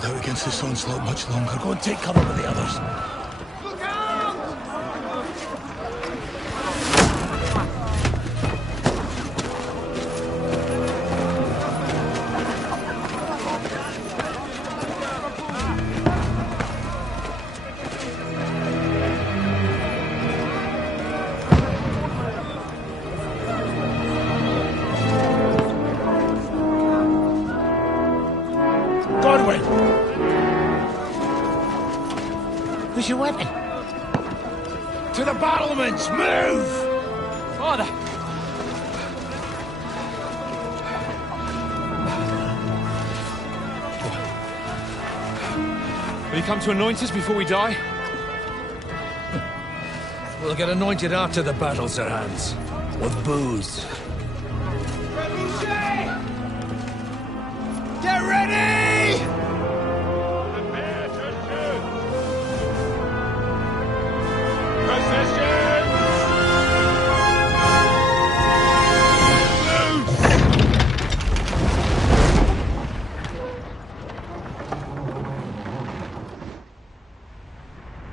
hold out against this onslaught much longer. Go and take cover with the others. Where's your weapon? To the battlements! Move! Father! Will you come to anoint us before we die? We'll get anointed after the battle's at hands. With booze. Get ready! Prepare to shoot! Position!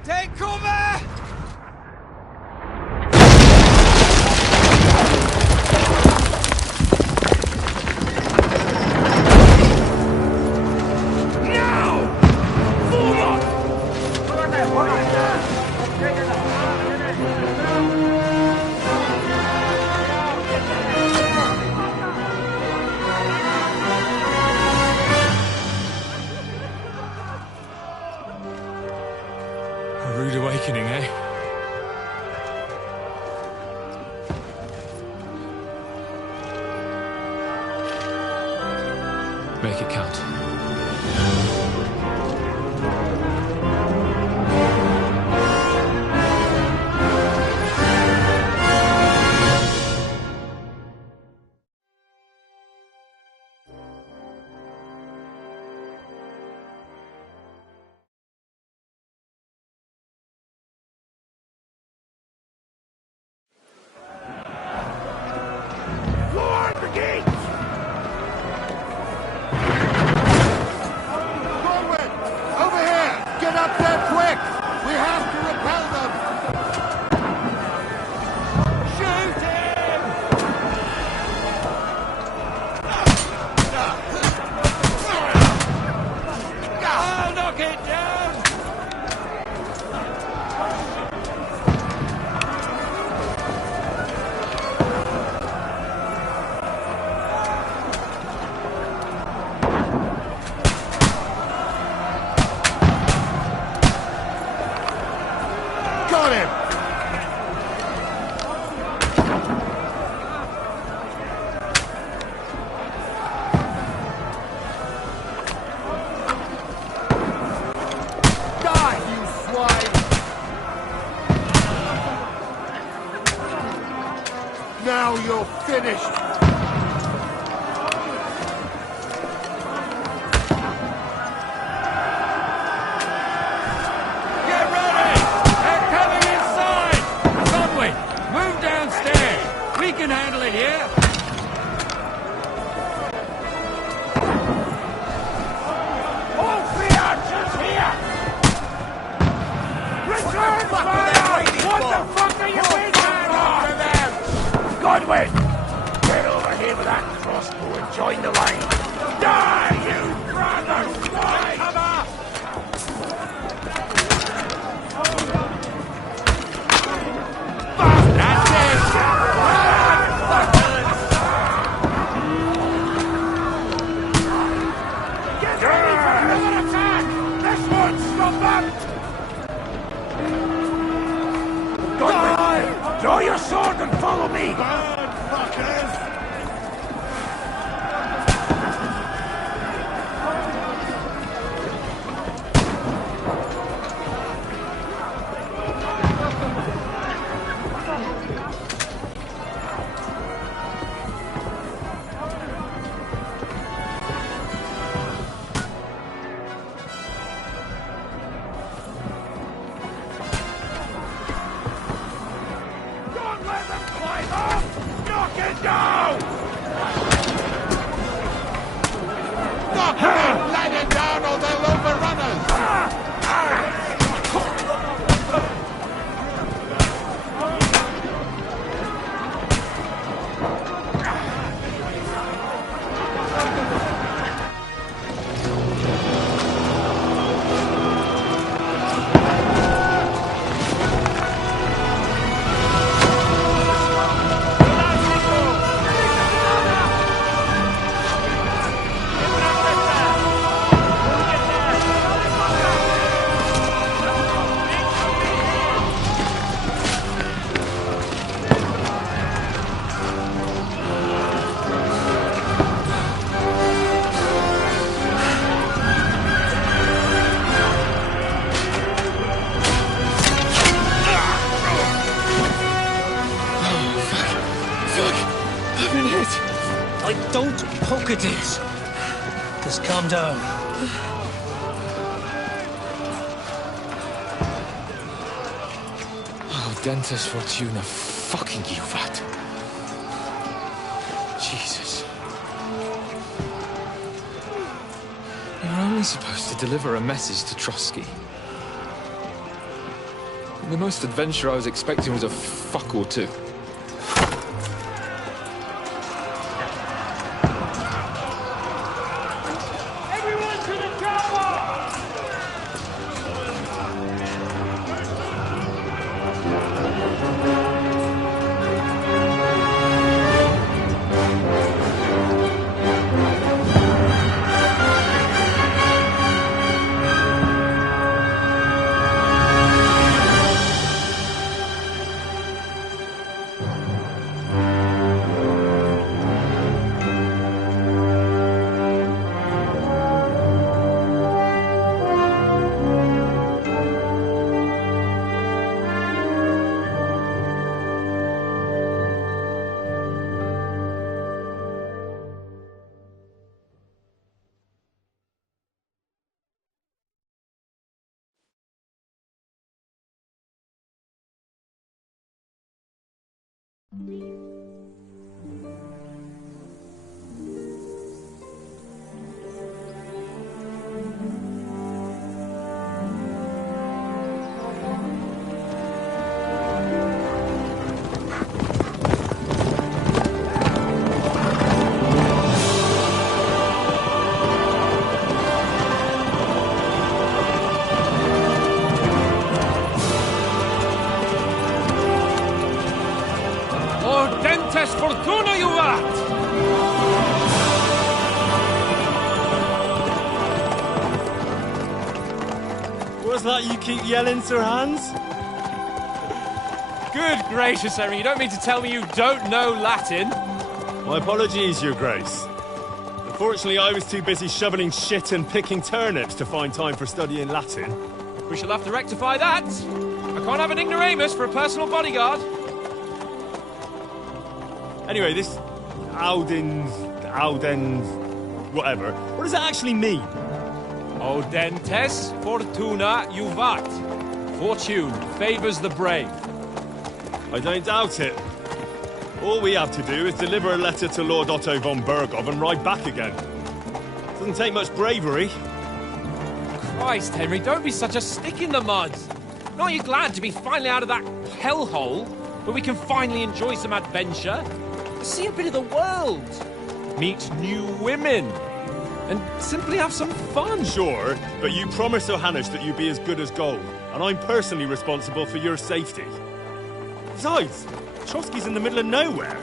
Take cover! A rude awakening, eh? Make it count. Lord the gates! Forward! Over here! Get up there quick! We have to repel them! Shoot him! I'll knock it down! Got him! Die, you swine! Now you're finished! Get ready! They're coming inside! Conway, move downstairs! We can handle it here! All three archers here! Return fire! What the fuck are you waiting for? Godwin! Get over here with that crossbow and join the line! Die, you brothers! Die! Cover! That's it! Get ready for another attack! This one's stop up! Godwin, draw your sword and follow me! Bad fuckers! Don't let them climb up! Knock it down! Knock that ladder down or they'll Don't poke at it. Just calm down. Oh, Dentes Fortuna, fucking you, vat. Jesus. You're only supposed to deliver a message to Trotsky. The most adventure I was expecting was a fuck or two. Everyone to the tower! Dentes Fortuna, you vat! What's that you keep yelling, Sir Hans? Good gracious, Henry, you don't mean to tell me you don't know Latin? My apologies, Your Grace. Unfortunately, I was too busy shoveling shit and picking turnips to find time for studying Latin. We shall have to rectify that. I can't have an ignoramus for a personal bodyguard. Anyway, this Audens, whatever. What does that actually mean? O Dentes Fortuna Juvat. Fortune favours the brave. I don't doubt it. All we have to do is deliver a letter to Lord Otto von Bergov and ride back again. Doesn't take much bravery. Christ, Henry, don't be such a stick in the mud. Aren't you glad to be finally out of that hellhole where we can finally enjoy some adventure? See a bit of the world. Meet new women. And simply have some fun. Sure, but you promised Johannes that you'd be as good as gold, and I'm personally responsible for your safety. Besides, Trotsky's in the middle of nowhere,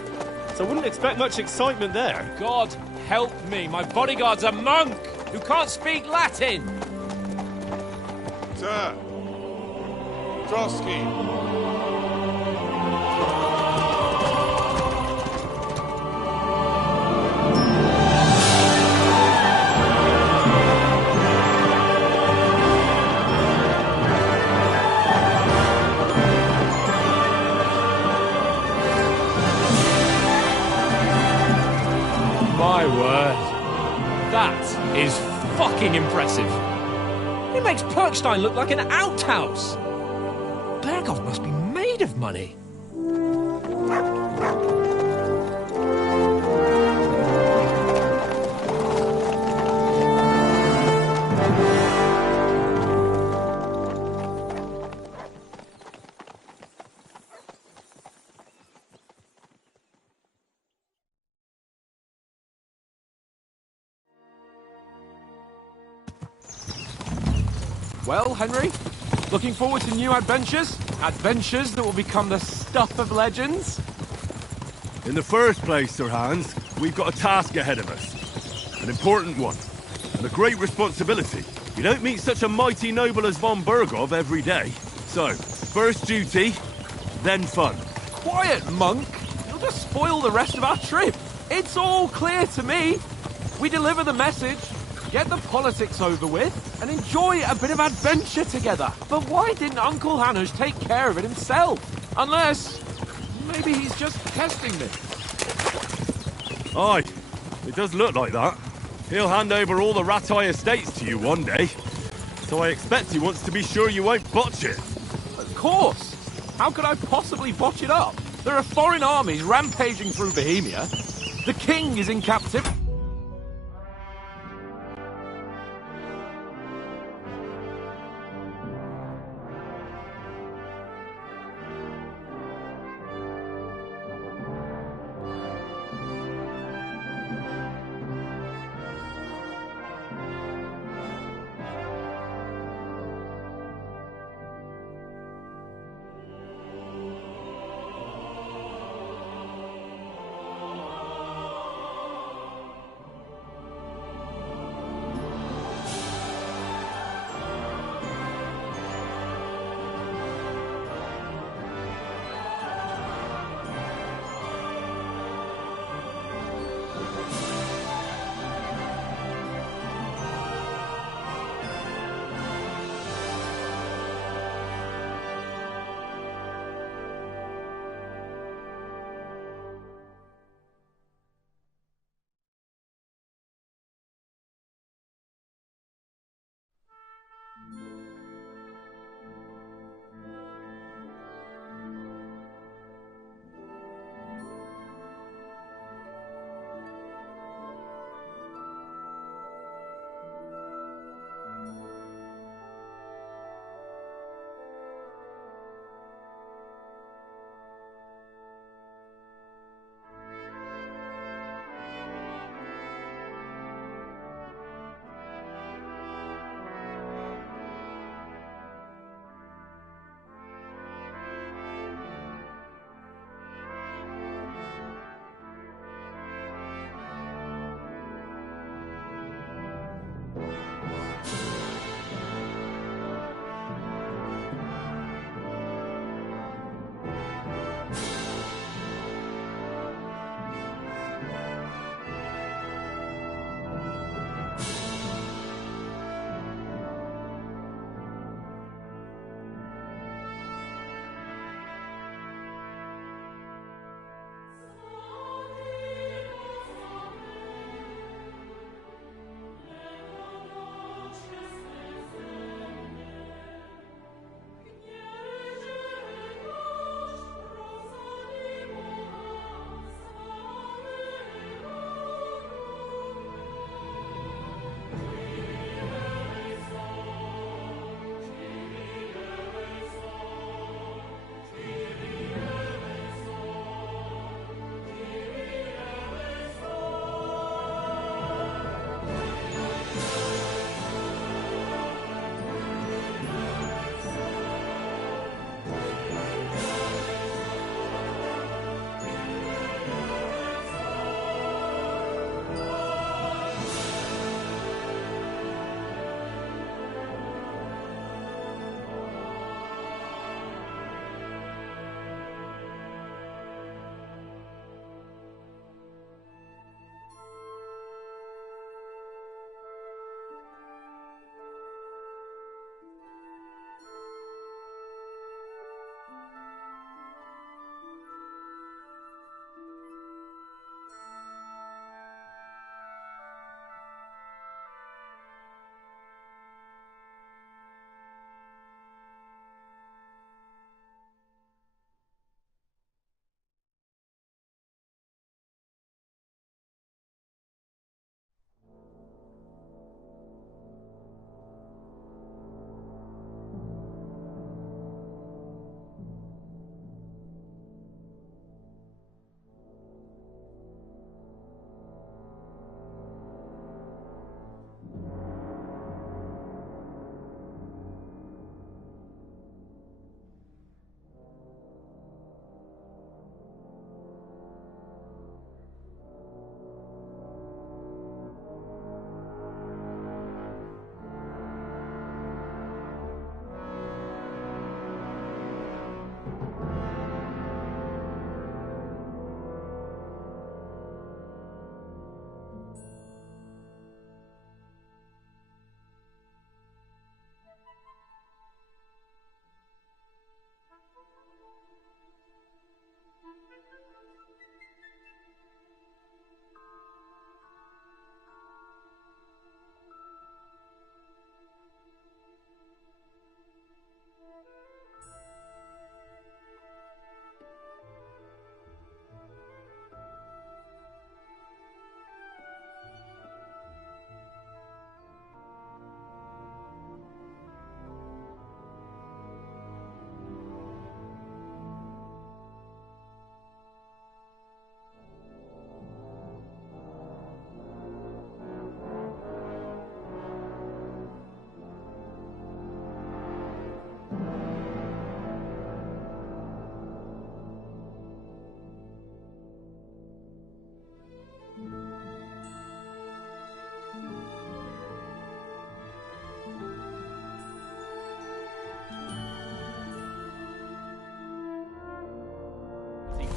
so I wouldn't expect much excitement there. God help me, my bodyguard's a monk who can't speak Latin. Sir! Trotsky! My word. That is fucking impressive. It makes Perkstein look like an outhouse. Bergov must be made of money. Well, Henry, looking forward to new adventures? Adventures that will become the stuff of legends? In the first place, Sir Hans, we've got a task ahead of us. An important one. And a great responsibility. You don't meet such a mighty noble as von Bergov every day. So, first duty, then fun. Quiet, monk! You'll just spoil the rest of our trip. It's all clear to me. We deliver the message, get the politics over with, and enjoy a bit of adventure together. But why didn't Uncle Hanush take care of it himself? Unless, maybe he's just testing me. Aye, It does look like that. He'll hand over all the Rattay estates to you one day. So I expect he wants to be sure you won't botch it. Of course! How could I possibly botch it up? There are foreign armies rampaging through Bohemia. The king is in captivity.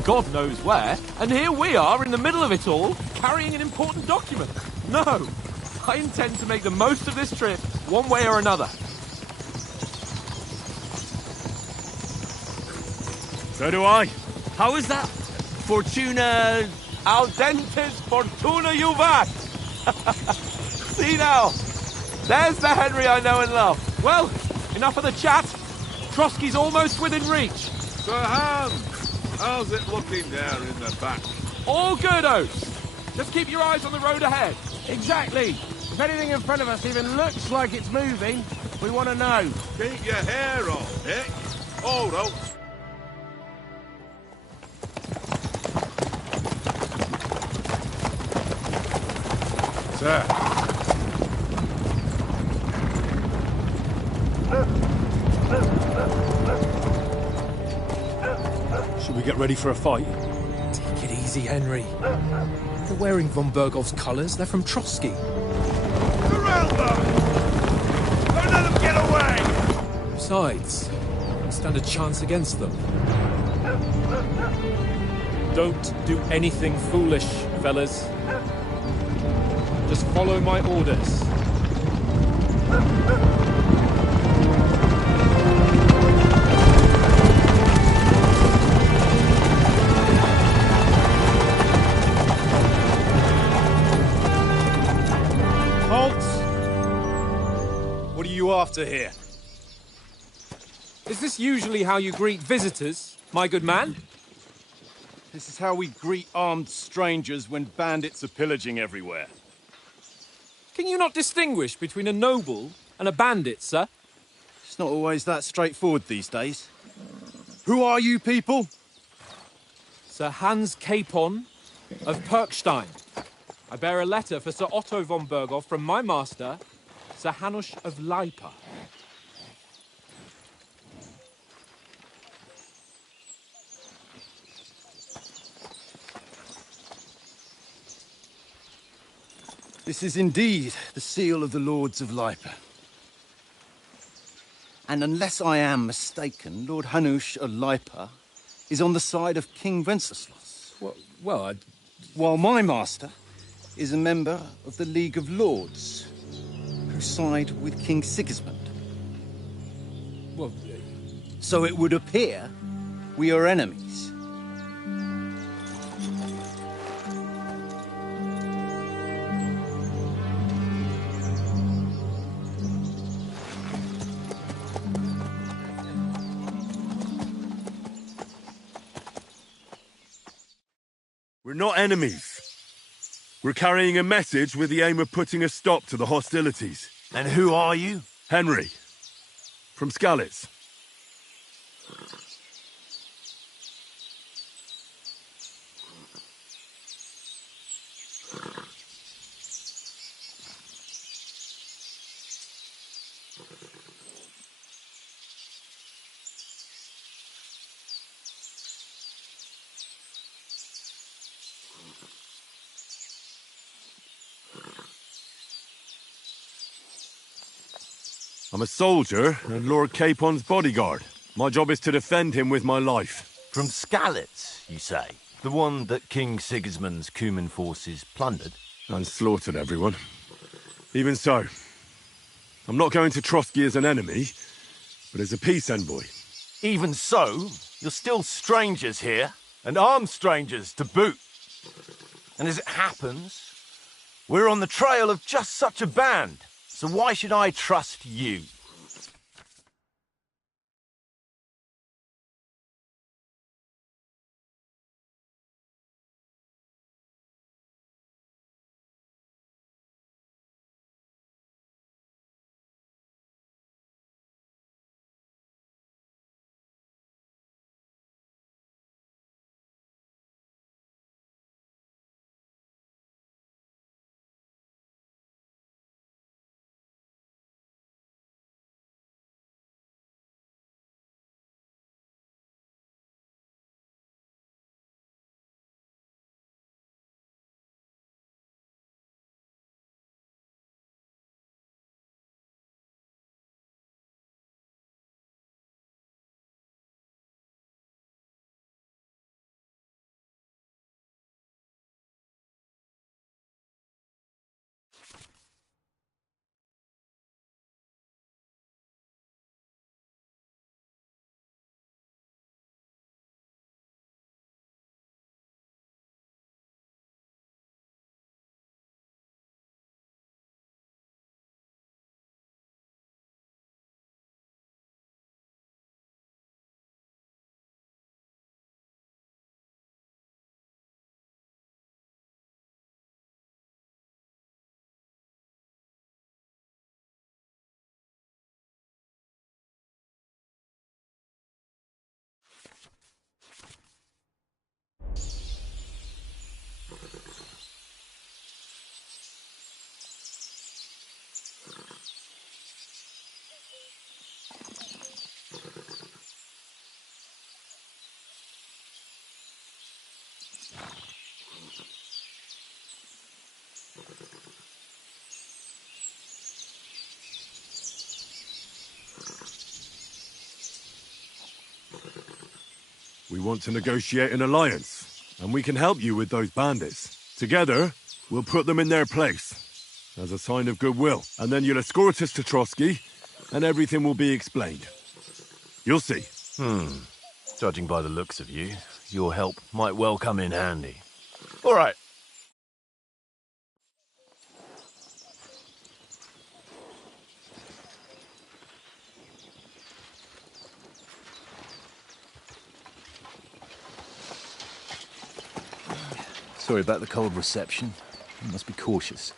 God knows where, and here we are in the middle of it all, carrying an important document. No, I intend to make the most of this trip, one way or another. So do I. How is that? Fortuna... Al dentes fortuna juvat! See now, there's the Henry I know and love. Well, enough of the chat. Trotsky's almost within reach. Sir Hans, how's it looking there in the back? All good, Oates. Just keep your eyes on the road ahead. Exactly. If anything in front of us even looks like it's moving, we want to know. Keep your hair on, Dick. Hold up. Sir. Should we get ready for a fight? Take it easy, Henry. They're wearing von Bergov's colours. They're from Trotsky. Corral them! Don't let them get away! Besides, we stand a chance against them. Don't do anything foolish, fellas. Just follow my orders. Halt! What are you after here? Is this usually how you greet visitors, my good man? This is how we greet armed strangers when bandits are pillaging everywhere. Can you not distinguish between a noble and a bandit, sir? It's not always that straightforward these days. Who are you people? Sir Hans Capon of Perkstein. I bear a letter for Sir Otto von Berghoff from my master, Sir Hanush of Lipa. This is indeed the seal of the Lords of Lipa. And unless I am mistaken, Lord Hanush of Lipa is on the side of King Wenceslas. While my master is a member of the League of Lords, who side with King Sigismund. Well, So it would appear we are enemies. We're not enemies. We're carrying a message with the aim of putting a stop to the hostilities. And who are you? Henry. From Skalitz. I'm a soldier and Lord Capon's bodyguard. My job is to defend him with my life. From Skalitz, you say? The one that King Sigismund's Cuman forces plundered? And slaughtered everyone. Even so, I'm not going to Trotsky as an enemy, but as a peace envoy. Even so, you're still strangers here, and armed strangers to boot. And as it happens, we're on the trail of just such a band. So why should I trust you? We want to negotiate an alliance, and we can help you with those bandits. Together, we'll put them in their place, as a sign of goodwill. And then you'll escort us to Trotsky, and everything will be explained. You'll see. Judging by the looks of you, your help might well come in handy. All right. Sorry about the cold reception. You must be cautious.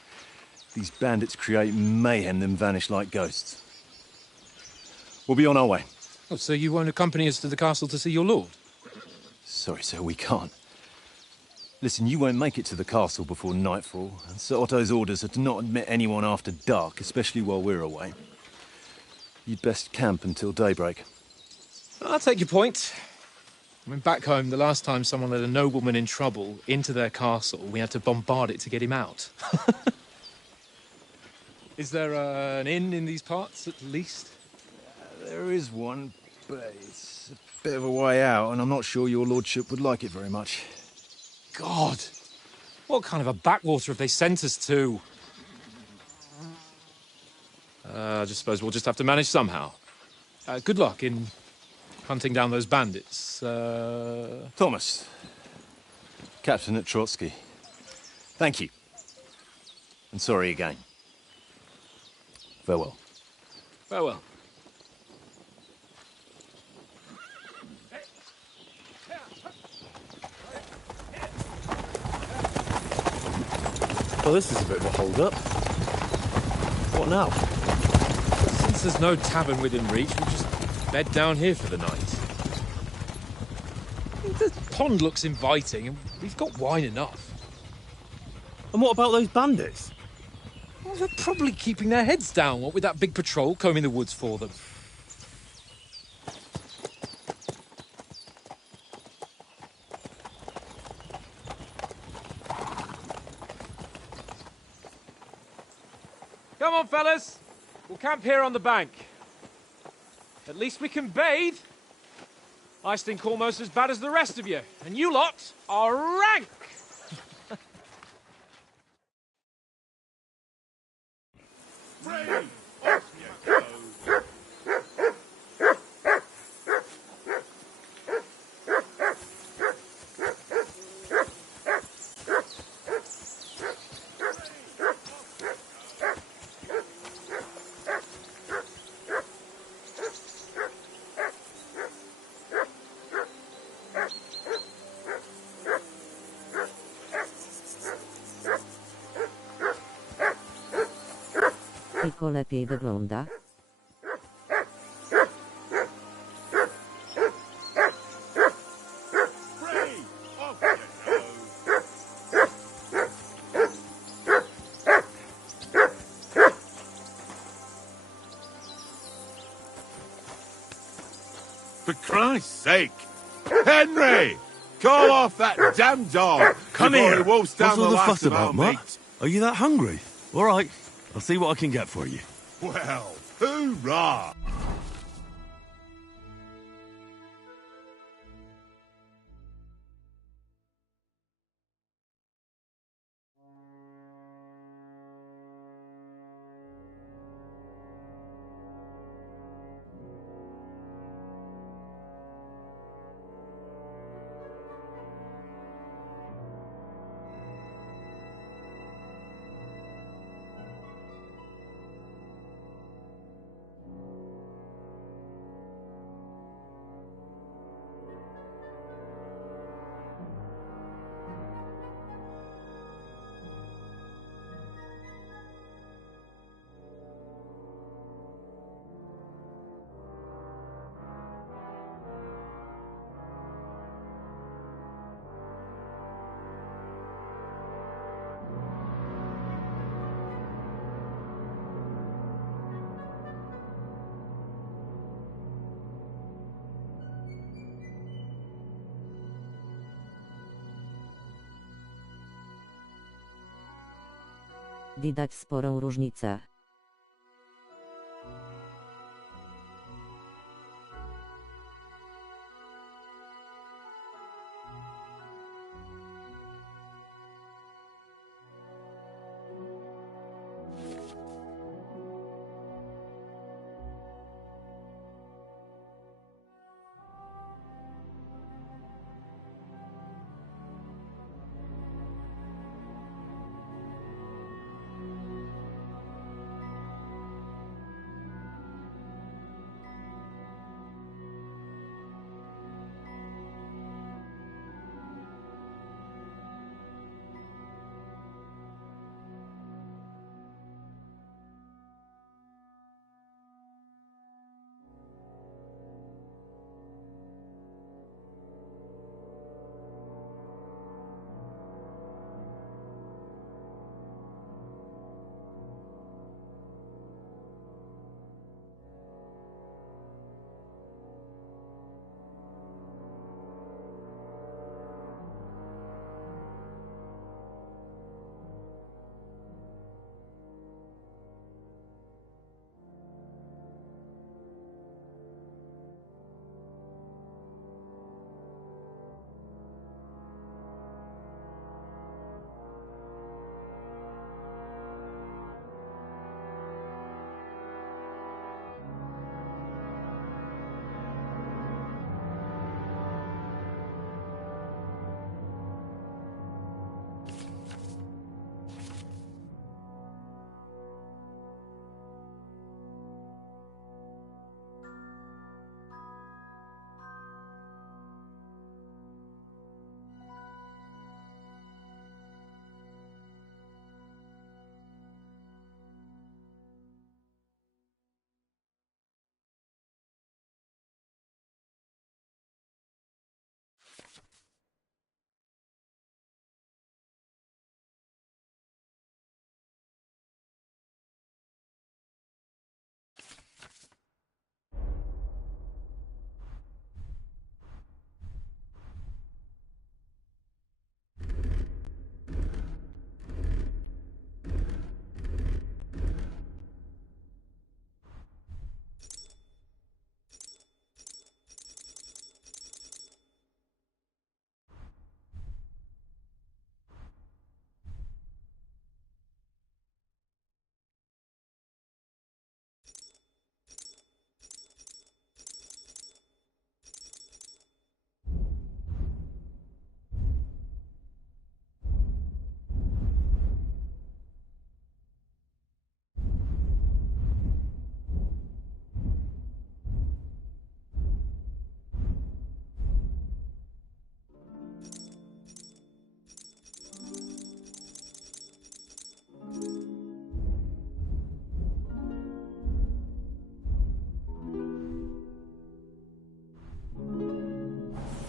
These bandits create mayhem, then vanish like ghosts. We'll be on our way. Oh, so you won't accompany us to the castle to see your lord? Sorry, sir, we can't. Listen, you won't make it to the castle before nightfall, and Sir Otto's orders are to not admit anyone after dark, especially while we're away. You'd best camp until daybreak. I'll take your point. I mean, back home, the last time someone let a nobleman in trouble into their castle, we had to bombard it to get him out. Is there an inn in these parts, at least? There is one, but it's a bit of a way out, and I'm not sure your lordship would like it very much. God! What kind of a backwater have they sent us to? I just suppose we'll just have to manage somehow. Good luck in hunting down those bandits. Thomas, captain at Trotsky. Thank you. And sorry again. Farewell. Farewell. Well, this is a bit of a hold-up. What now? Since there's no tavern within reach, we'll just bed down here for the night. The pond looks inviting, and we've got wine enough. And what about those bandits? Well, they're probably keeping their heads down, what with that big patrol combing the woods for them. Come on, fellas. We'll camp here on the bank. At least we can bathe. I stink almost as bad as the rest of you, and you lot are rank. Piccola piede ronda. For Christ's sake! Henry! Call off that damn dog! Come before here! He wolfs down What's all the last fuss of our about, Matt? mates. Are you that hungry? All right, I'll see what I can get for you. Well, hoorah! Widać sporą różnicę.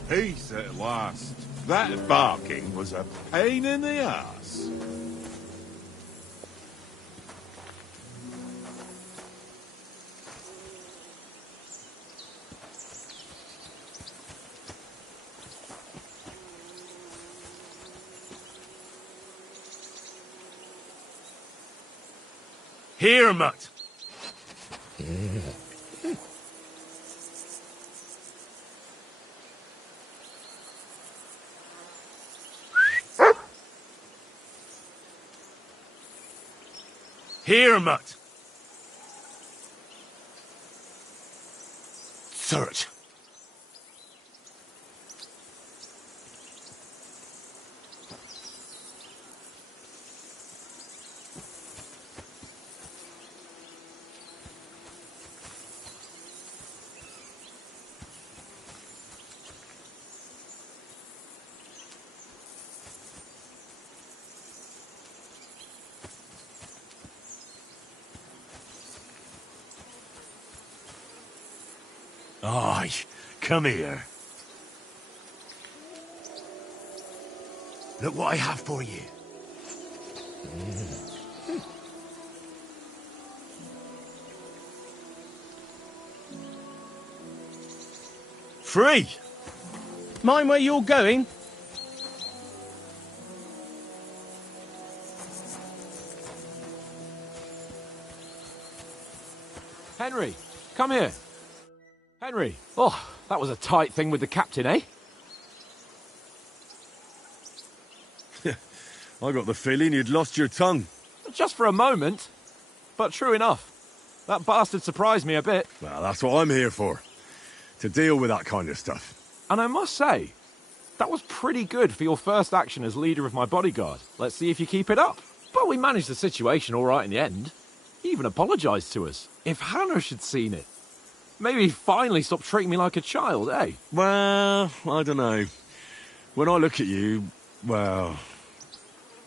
Peace at last. That barking was a pain in the ass. Here, mutt. Here, mutt. Search. Aye, come here. Look what I have for you. Free! Mind where you're going? Henry, come here. Henry. Oh, that was a tight thing with the captain, eh? I got the feeling you'd lost your tongue. Just for a moment. But true enough. That bastard surprised me a bit. Well, that's what I'm here for. To deal with that kind of stuff. And I must say, that was pretty good for your first action as leader of my bodyguard. Let's see if you keep it up. But we managed the situation all right in the end. He even apologised to us. If Hannah had seen it, maybe he'd finally stop treating me like a child, eh? Well, I don't know. When I look at you, well,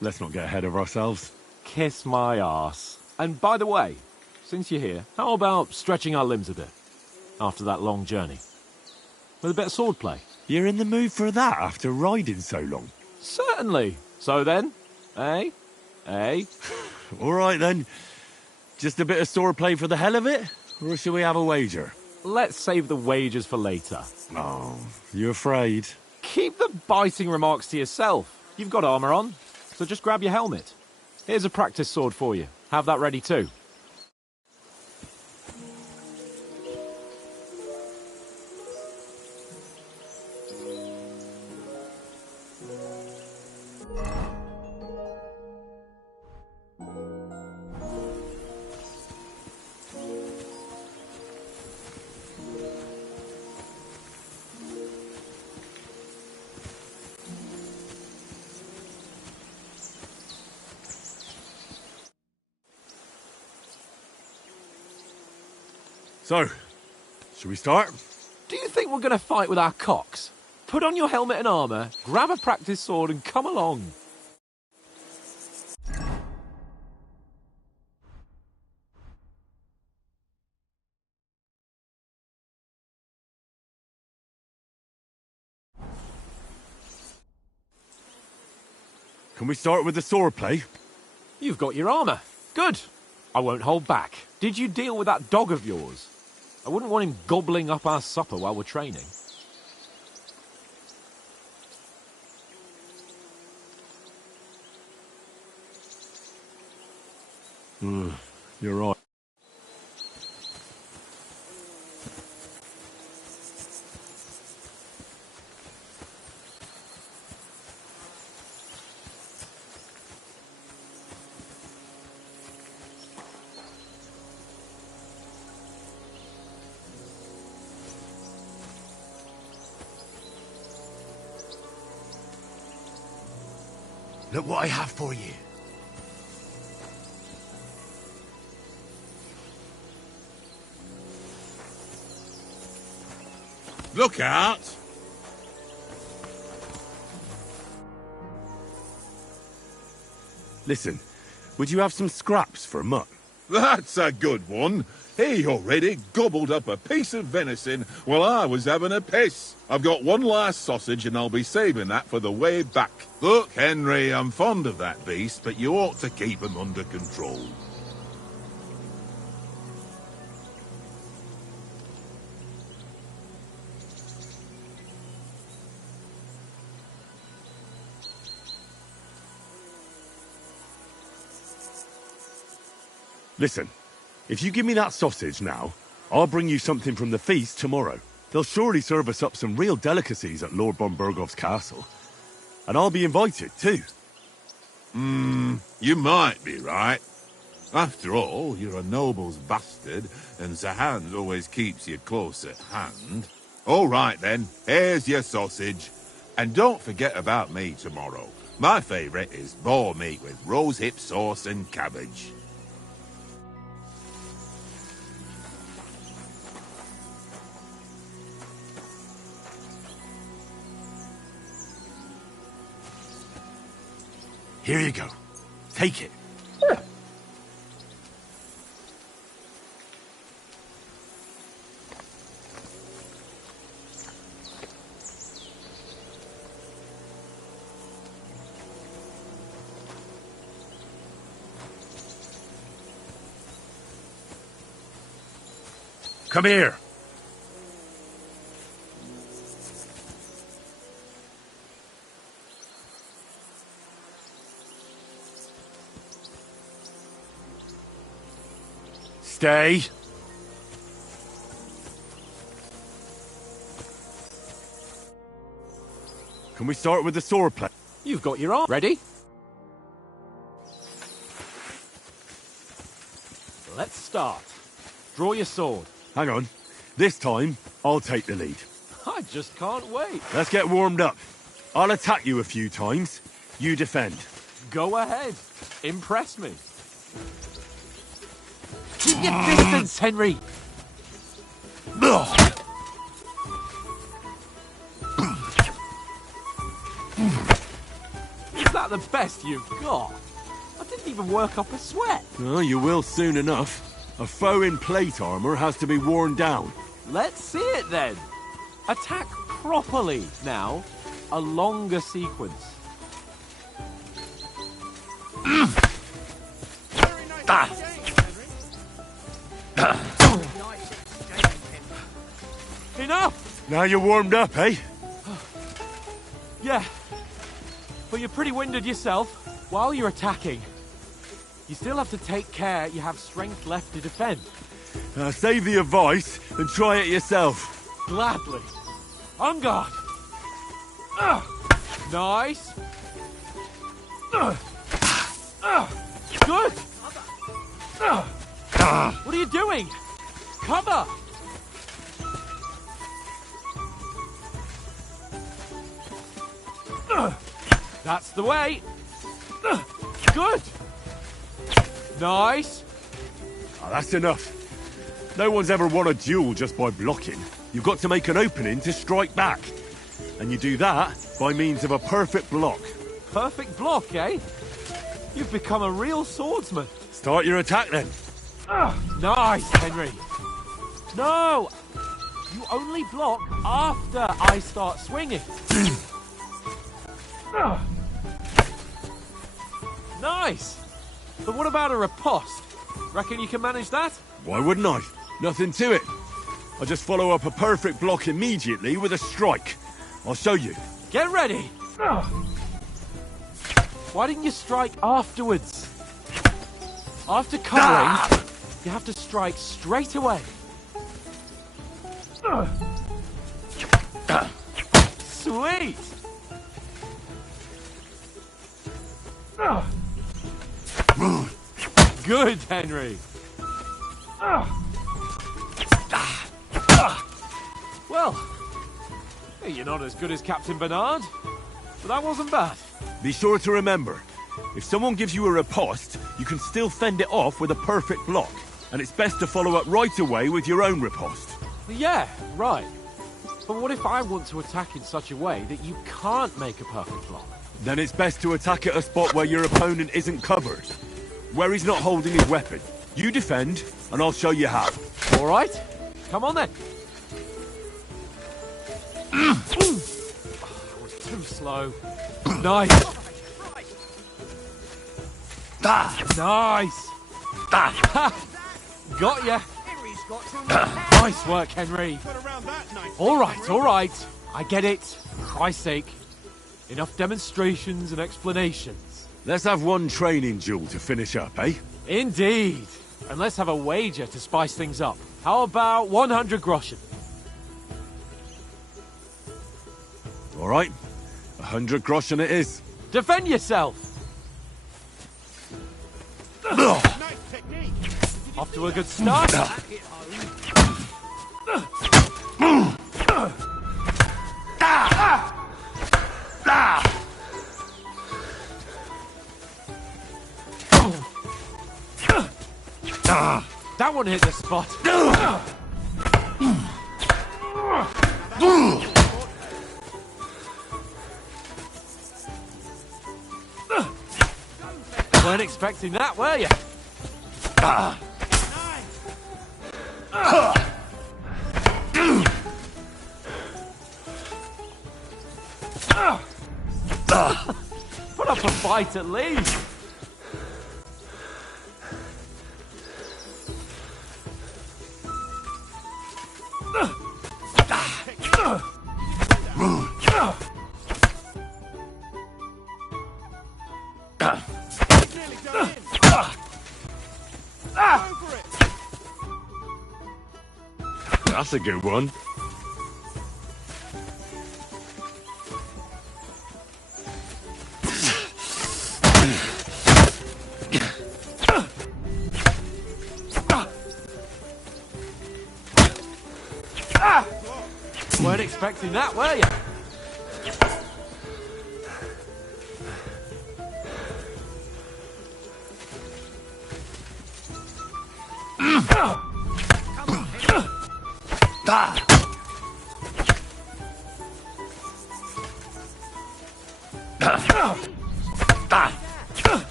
let's not get ahead of ourselves. Kiss my arse. And by the way, since you're here, how about stretching our limbs a bit after that long journey? With a bit of swordplay. You're in the mood for that after riding so long? Certainly. So then, eh? Eh? All right then. Just a bit of swordplay for the hell of it? Or shall we have a wager? Let's save the wagers for later. Oh, you afraid? Keep the biting remarks to yourself. You've got armour on, so just grab your helmet. Here's a practice sword for you. Have that ready too. So, shall we start? Do you think we're going to fight with our cocks? Put on your helmet and armour, grab a practice sword and come along. Can we start with the swordplay? You've got your armour. Good. I won't hold back. Did you deal with that dog of yours? I wouldn't want him gobbling up our supper while we're training. You're right. Look what I have for you. Look out! Listen, would you have some scraps for Mutt? That's a good one. He already gobbled up a piece of venison while I was having a piss. I've got one last sausage and I'll be saving that for the way back. Look, Henry, I'm fond of that beast, but you ought to keep him under control. Listen, if you give me that sausage now, I'll bring you something from the feast tomorrow. They'll surely serve us up some real delicacies at Lord von Burgov's castle. And I'll be invited, too. You might be right. After all, you're a noble's bastard, and Sir Hans always keeps you close at hand. All right, then, here's your sausage. And don't forget about me tomorrow. My favourite is boar meat with rosehip sauce and cabbage. Here you go. Take it. Come here. Stay. Can we start with the sword play? You've got your arm. Ready? Let's start. Draw your sword. Hang on. This time, I'll take the lead. I just can't wait. Let's get warmed up. I'll attack you a few times. You defend. Go ahead. Impress me. Keep your distance, Henry. Is that the best you've got? I didn't even work up a sweat. Oh, you will soon enough. A foe in plate armor has to be worn down. Let's see it then. Attack properly now. A longer sequence. Enough! Now you're warmed up, eh? Yeah. But you're pretty winded yourself. While you're attacking, you still have to take care you have strength left to defend. Save the advice and try it yourself. Gladly. On guard. Nice. Good. What are you doing? Cover. That's the way. Good. Nice. Oh, that's enough. No one's ever won a duel just by blocking. You've got to make an opening to strike back. And you do that by means of a perfect block. Perfect block, eh? You've become a real swordsman. Start your attack then. Nice, Henry. No! You only block after I start swinging. Nice! But what about a riposte? Reckon you can manage that? Why wouldn't I? Nothing to it. I just follow up a perfect block immediately with a strike. I'll show you. Get ready! Why didn't you strike afterwards? After covering, you have to strike straight away. Sweet! Good, Henry. Well, hey, you're not as good as Captain Bernard, but that wasn't bad. Be sure to remember, if someone gives you a riposte, you can still fend it off with a perfect block. And it's best to follow up right away with your own riposte. Yeah, right. But what if I want to attack in such a way that you can't make a perfect block? Then it's best to attack at a spot where your opponent isn't covered. Where he's not holding his weapon. You defend, and I'll show you how. All right. Come on then. I was too slow. Nice. Nice. Got ya. Nice work, Henry. All right. I get it. For Christ's sake. Enough demonstrations and explanations. Let's have one training duel to finish up, eh? Indeed. And let's have a wager to spice things up. How about 100 groschen? All right. 100 groschen it is. Defend yourself. Off to a good start. That one hit the spot. Weren't expecting that, were you? Put up a fight at least. That's a good one. expecting that, were you?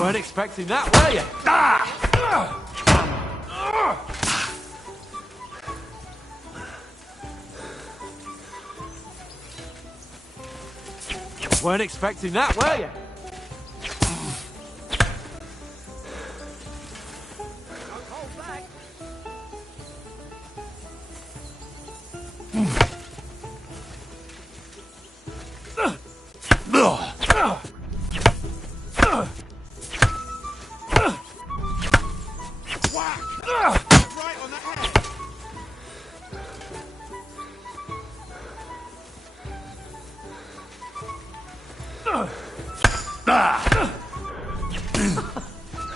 Weren't expecting that, were you? Weren't expecting that, were you?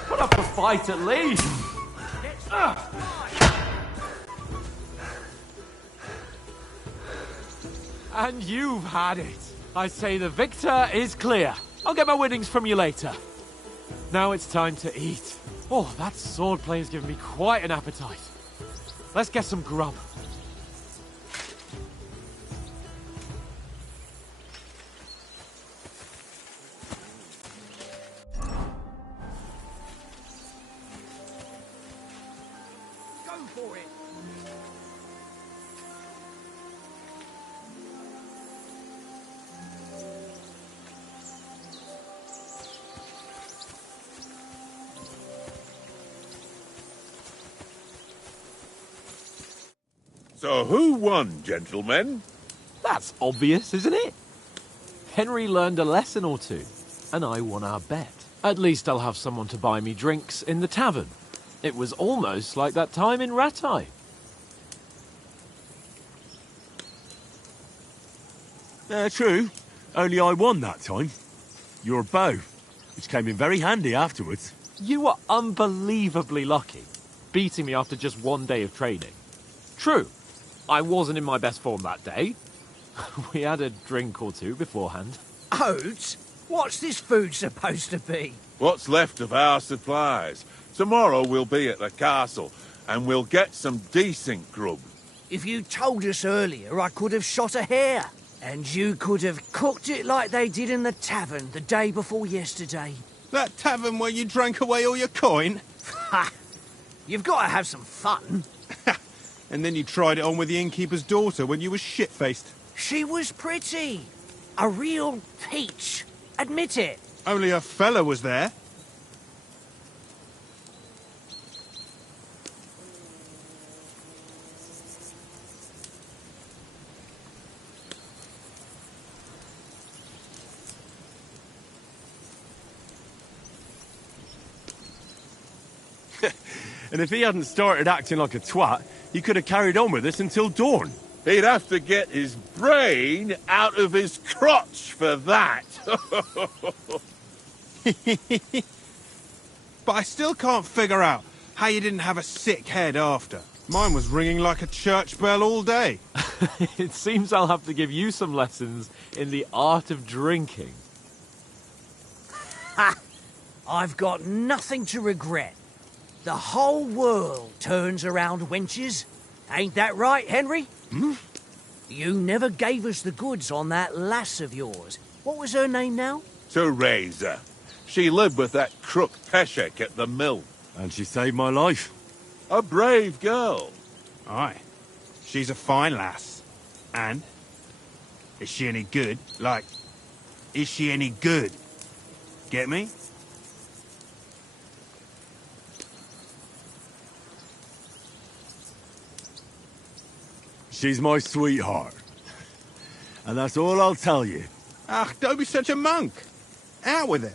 Put up a fight at least. And you've had it. I say the victor is clear. I'll get my winnings from you later. Now it's time to eat. Oh, that swordplay has given me quite an appetite. Let's get some grub. Go for it! So who won, gentlemen? That's obvious, isn't it? Henry learned a lesson or two, and I won our bet. At least I'll have someone to buy me drinks in the tavern. It was almost like that time in Rattay. True. Only I won that time. Your bow, which came in very handy afterwards. You were unbelievably lucky, beating me after just one day of training. True, I wasn't in my best form that day. We had a drink or two beforehand. Oats? What's this food supposed to be? What's left of our supplies? Tomorrow we'll be at the castle, and we'll get some decent grub. If you told us earlier, I could have shot a hare. And you could have cooked it like they did in the tavern the day before yesterday. That tavern where you drank away all your coin? Ha! You've got to have some fun. And then you tried it on with the innkeeper's daughter when you were shit-faced. She was pretty. A real peach. Admit it. Only a fella was there. And if he hadn't started acting like a twat, he could have carried on with us until dawn. He'd have to get his brain out of his crotch for that. But I still can't figure out how you didn't have a sick head after. Mine was ringing like a church bell all day. It seems I'll have to give you some lessons in the art of drinking. Ha! I've got nothing to regret. The whole world turns around wenches. Ain't that right, Henry? Hmm? You never gave us the goods on that lass of yours. What was her name now? Teresa. She lived with that crook Peshek at the mill. And she saved my life. A brave girl. Aye. She's a fine lass. And? Is she any good? Like, is she any good? Get me? She's my sweetheart. And that's all I'll tell you. Ah, don't be such a monk. Out with it.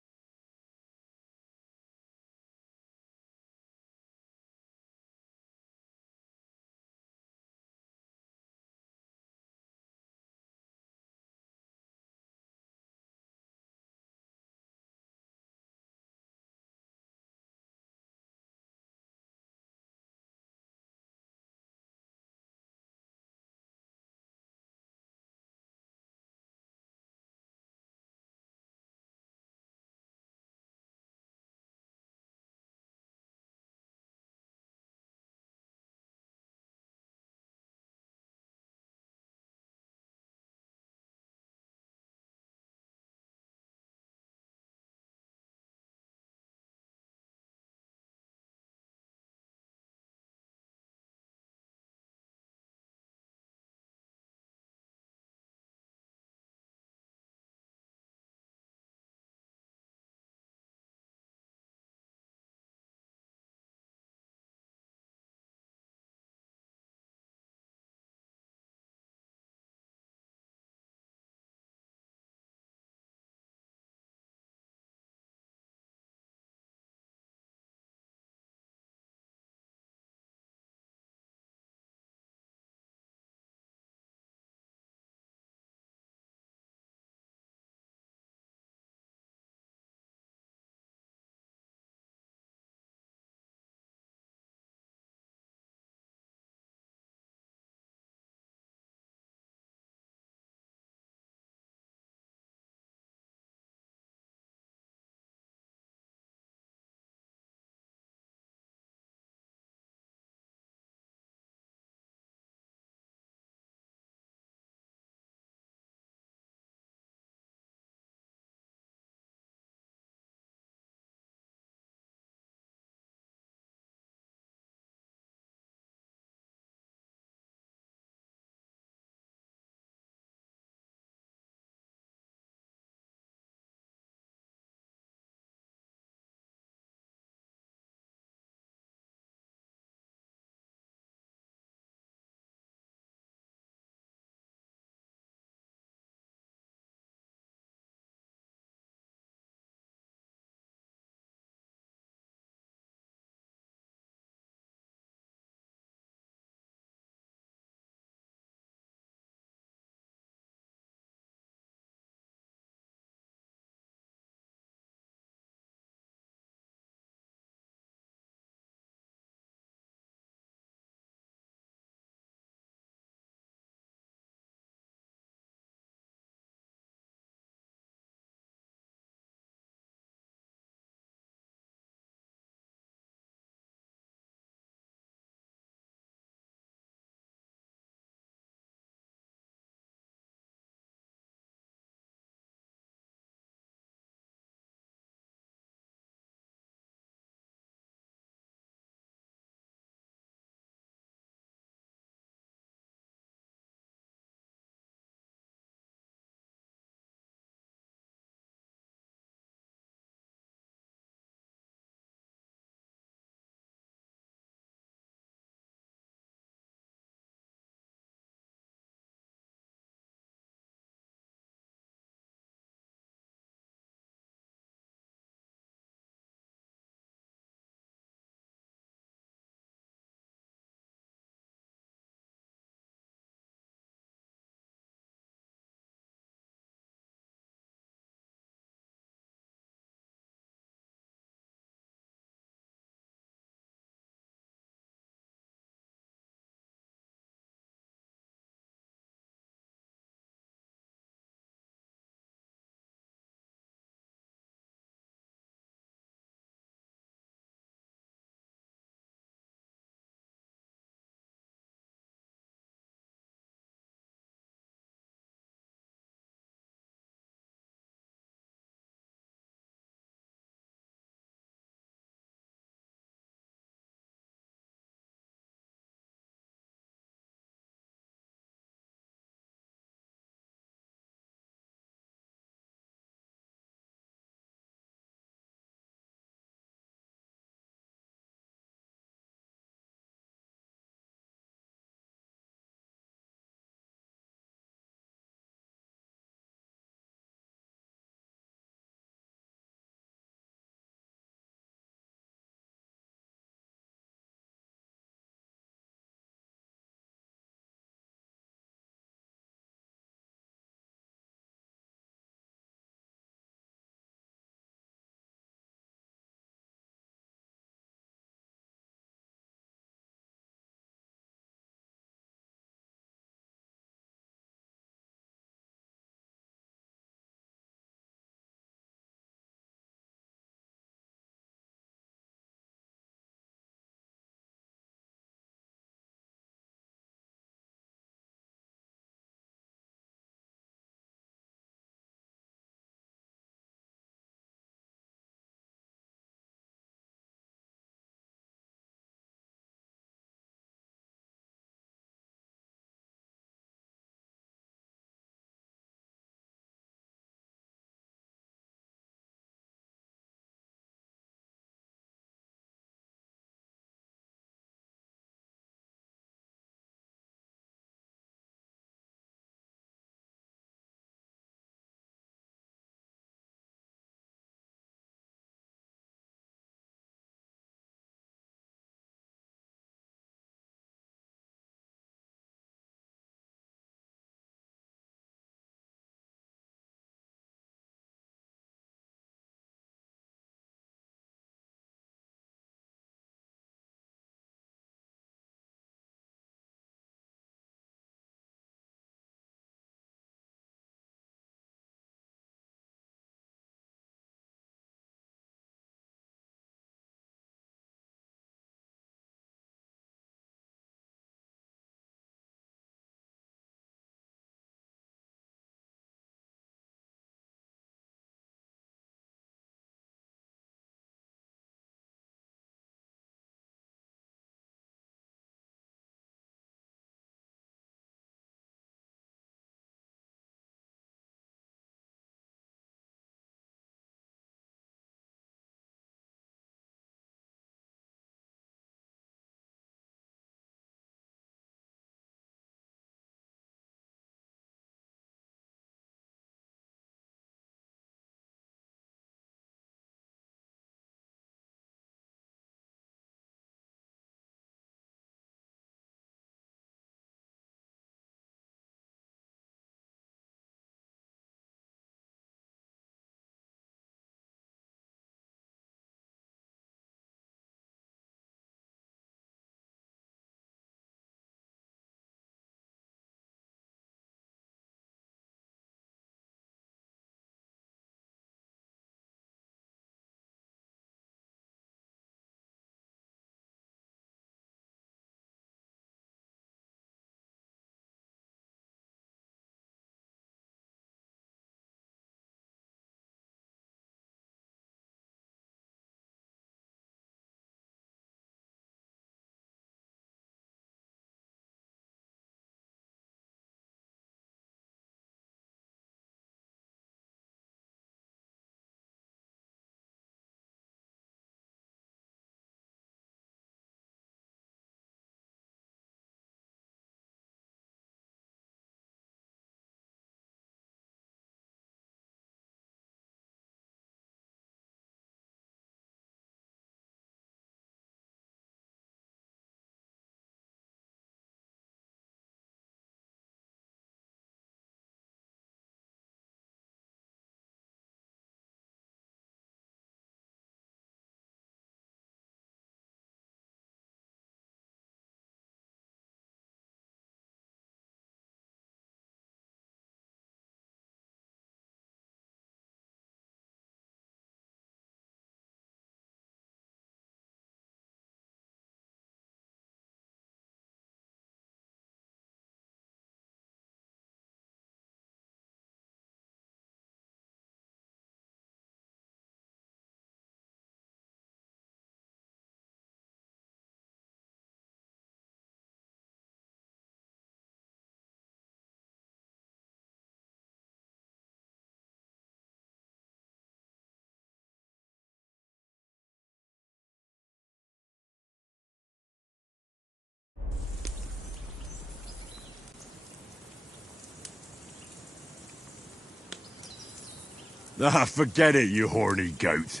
Ah, forget it, you horny goat.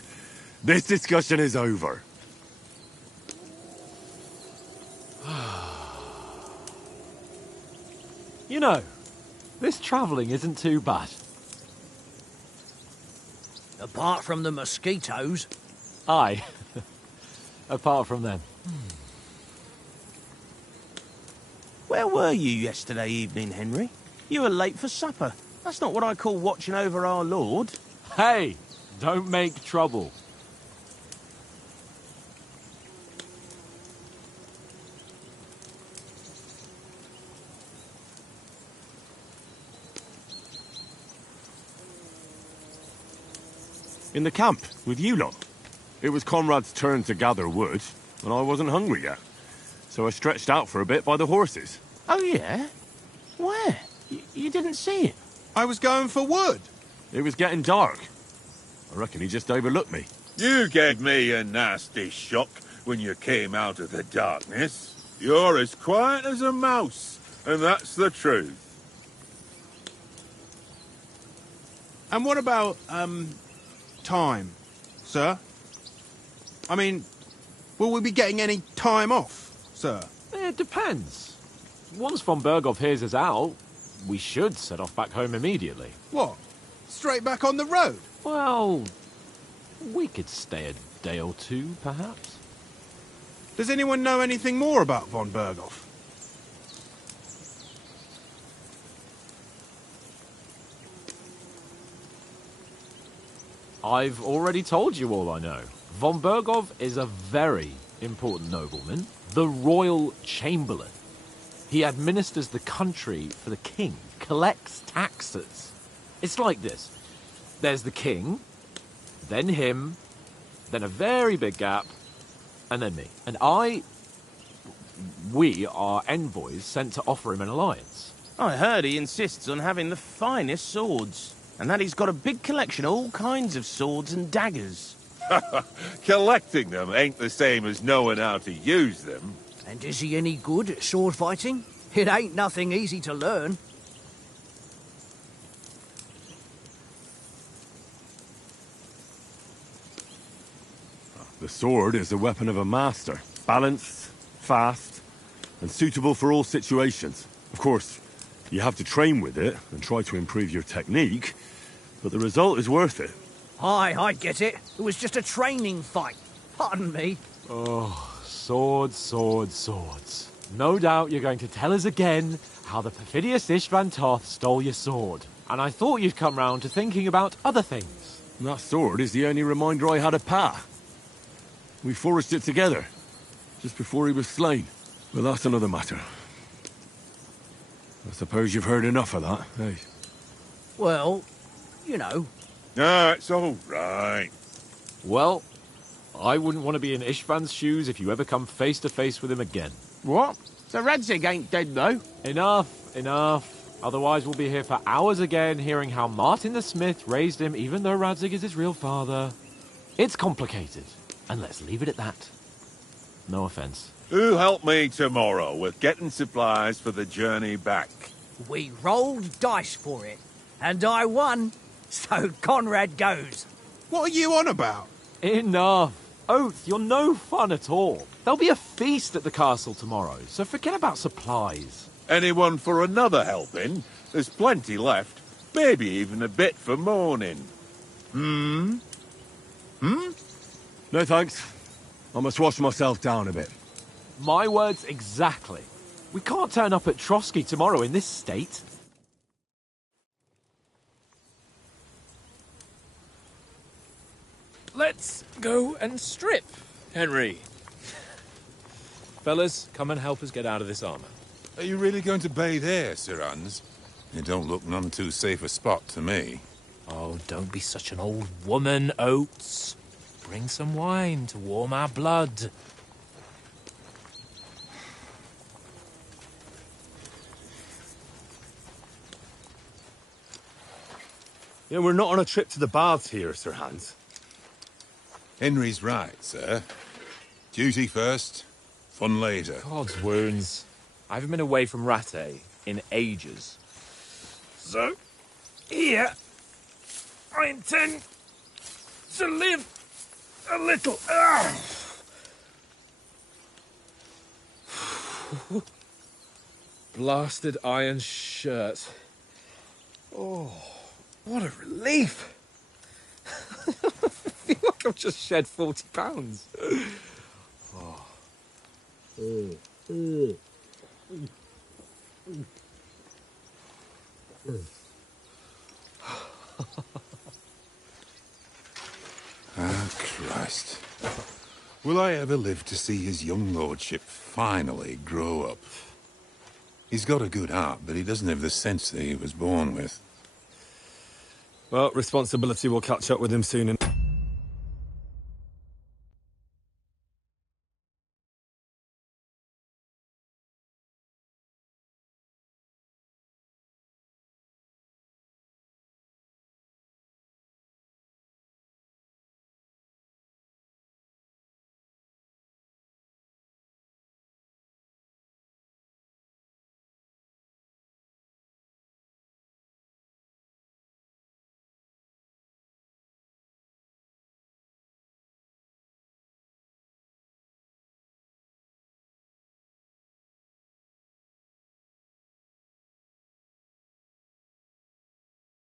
This discussion is over. You know, this travelling isn't too bad. Apart from the mosquitoes. Aye. Apart from them. Where were you yesterday evening, Henry? You were late for supper. That's not what I call watching over our Lord. Hey, don't make trouble. In the camp, with you lot. It was Conrad's turn to gather wood, and I wasn't hungry yet. So I stretched out for a bit by the horses. Oh, yeah? Where? You didn't see it? I was going for wood. It was getting dark. I reckon he just overlooked me. You gave me a nasty shock when you came out of the darkness. You're as quiet as a mouse, and that's the truth. And what about, time, sir? I mean, will we be getting any time off, sir? It depends. Once von Berghoff hears us out, we should set off back home immediately. What? Straight back on the road? Well, we could stay a day or two, perhaps. Does anyone know anything more about von Berghoff? I've already told you all I know. Von Berghoff is a very important nobleman, the royal chamberlain. He administers the country for the king, collects taxes. It's like this. There's the king, then him, then a very big gap, and then me. And we are envoys sent to offer him an alliance. I heard he insists on having the finest swords, and that he's got a big collection of all kinds of swords and daggers. Collecting them ain't the same as knowing how to use them. And is he any good at sword fighting? It ain't nothing easy to learn. The sword is the weapon of a master. Balanced, fast, and suitable for all situations. Of course, you have to train with it and try to improve your technique, but the result is worth it. Aye, I get it. It was just a training fight. Pardon me. Oh, swords, swords, swords. No doubt you're going to tell us again how the perfidious Istvan Toth stole your sword. And I thought you'd come round to thinking about other things. And that sword is the only reminder I had of Pa. We forged it together, just before he was slain. But that's another matter. I suppose you've heard enough of that, eh? Well, you know. No, it's all right. Well, I wouldn't want to be in Istvan's shoes if you ever come face to face with him again. What? So Radzig ain't dead, though? Enough, enough. Otherwise we'll be here for hours again hearing how Martin the Smith raised him even though Radzig is his real father. It's complicated, and let's leave it at that. No offense. Who'll help me tomorrow with getting supplies for the journey back? We rolled dice for it, and I won. So Conrad goes. What are you on about? Enough. Oath, you're no fun at all. There'll be a feast at the castle tomorrow, so forget about supplies. Anyone for another helping? There's plenty left. Maybe even a bit for morning. No thanks. I must wash myself down a bit. My words exactly. We can't turn up at Trotsky tomorrow in this state. Let's go and strip, Henry. Fellas, come and help us get out of this armor. Are you really going to bathe here, Sir Hans? It don't look none too safe a spot to me. Oh, don't be such an old woman, Oates. Bring some wine to warm our blood. Yeah, we're not on a trip to the baths here, Sir Hans. Henry's right, sir. Duty first, fun later. God's wounds. I haven't been away from Rattay in ages. So, here. I intend to live a little. Blasted iron shirt. Oh, what a relief. I feel like I've just shed 40 pounds. Ah, Christ. Will I ever live to see his young lordship finally grow up? He's got a good heart, but he doesn't have the sense that he was born with. Well, responsibility will catch up with him soon.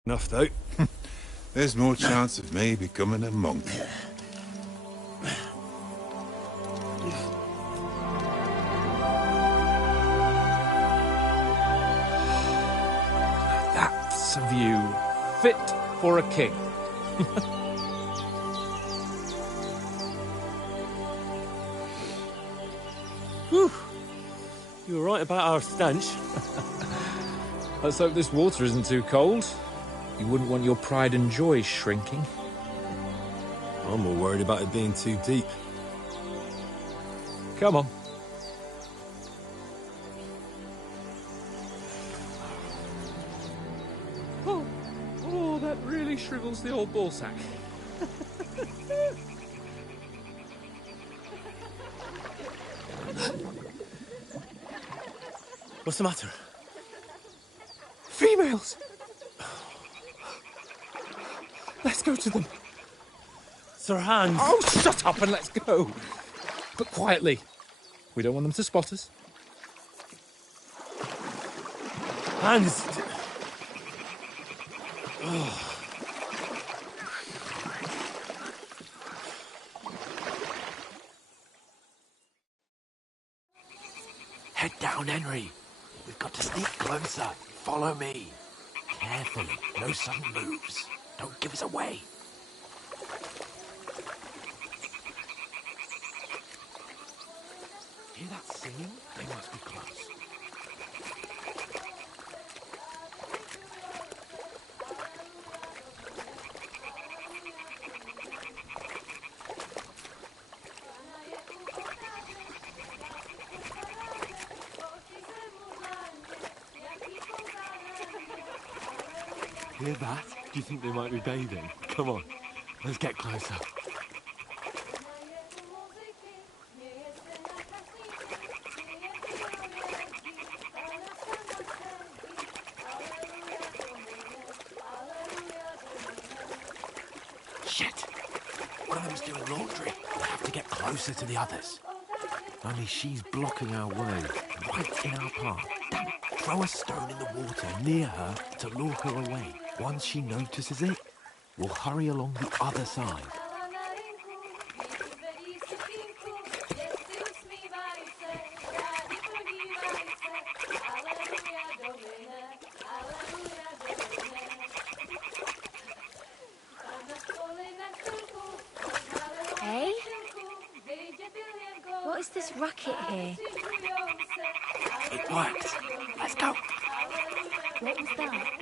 Enough, though. There's more chance of me becoming a monk. That's a view fit for a king. Whew. You were right about our stench. Let's hope this water isn't too cold. You wouldn't want your pride and joy shrinking. I'm more worried about it being too deep. Come on. Oh, that really shrivels the old ballsack. What's the matter? Females! Let's go to them. Sir Hans! Oh, shut up and let's go. But quietly. We don't want them to spot us. Hans! Head down, Henry. We've got to sneak closer. Follow me. Carefully. No sudden moves. Don't give us away. Hear that singing? They must be close. Hear that? Do you think they might be bathing? Come on, let's get closer. Shit! One of them's doing laundry. We have to get closer to the others. Only she's blocking our way, right in our path. Damn it! Throw a stone in the water near her to lure her away. Once she notices it, we'll hurry along the other side. Hey? What is this racket here? It worked. Let's go. What was that?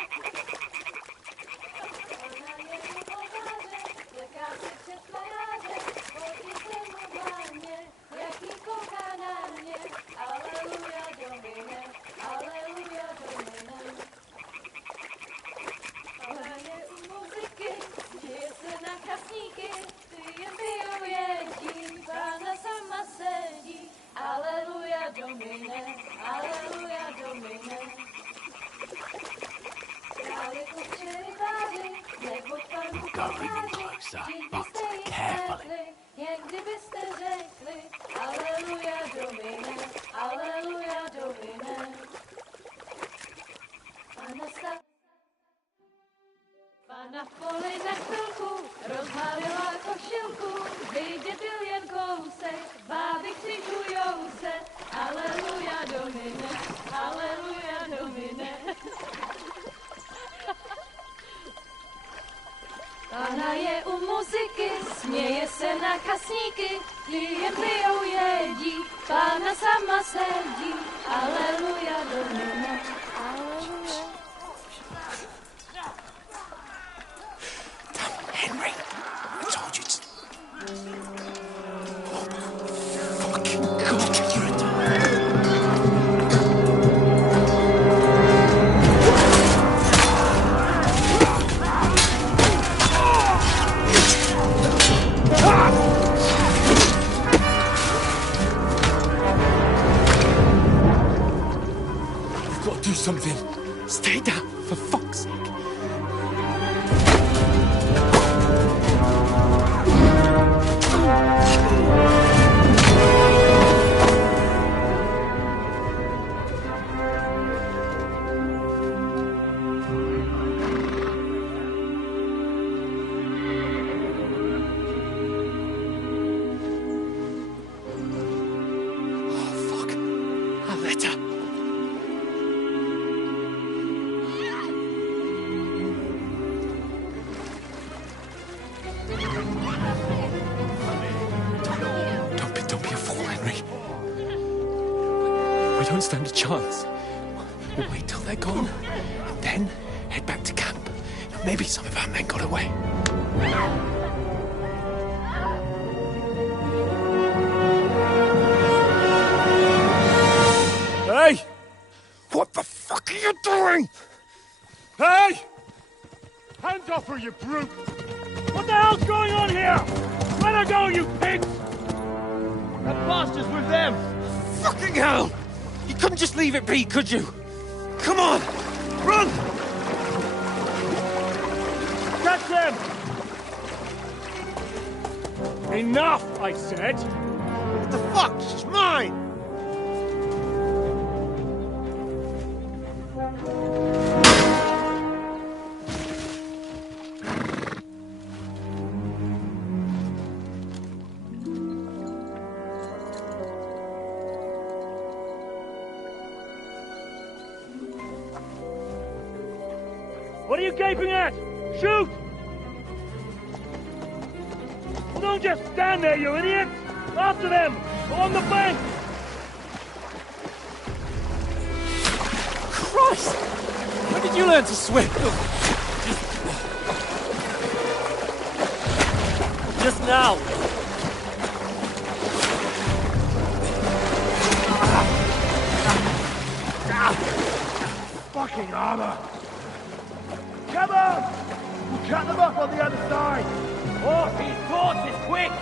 Aleluja, Domine, aleluja, go even closer, but carefully. Pana v poli za chvilku rozhalila košilku, vidět byl jen kousek, báby křikujou se, aleluja domine, aleluja domine. Pana je u muziky, směje se na kasníky, klienty ją jedí, pána sama sedí, aleluja domine, aleluja. Henry, I told you to... Oh, fucking God, you're a... You've got to do something. Stay down, for fuck's sake. Don't be a fool, Henry. We don't stand a chance. We'll wait till they're gone, and then head back to camp. Maybe some of our men got away. Hey! What the fuck are you doing? Hey! Hands off her, you brute! What the hell's going on here? Let her go, you pigs! That bastard's with them! Fucking hell! You couldn't just leave it be, could you? Come on! Run! Catch them! Enough, I said! What the fuck? She's mine! What are you gaping at? Shoot! Well, don't just stand there, you idiot! After them! On the bank! Christ! When did you learn to swim? Just now! Fucking armor! Come on! We'll cut them off on the other side! Off his horses, quick!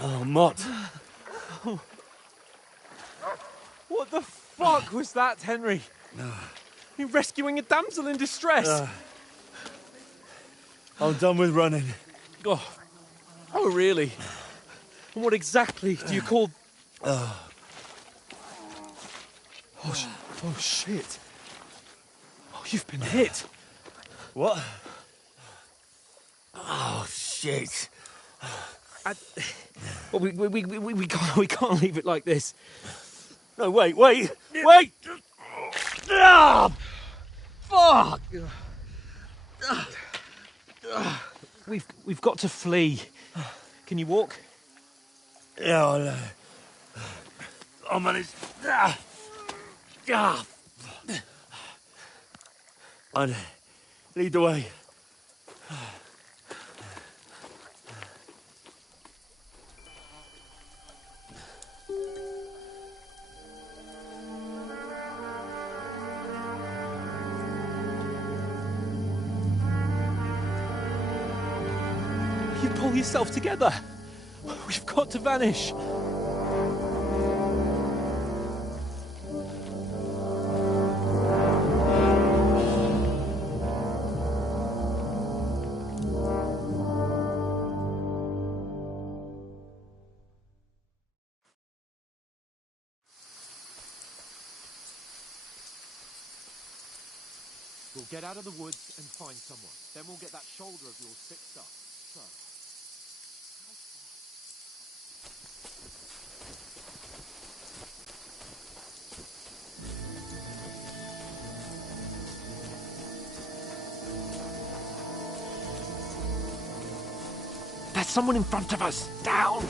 Oh, Mott. What the fuck was that, Henry? You rescuing a damsel in distress? I'm done with running. Oh, really? And what exactly do you call... Oh, shit. Oh, you've been hit. What? Oh, shit. Well, we can't leave it like this. No, wait! Ah! Fuck! We've got to flee. Can you walk? Yeah, I'll manage. I'd lead the way. You pull yourself together. We've got to vanish. We'll get out of the woods and find someone. Then we'll get that shoulder of yours fixed up. So, there's someone in front of us! Down!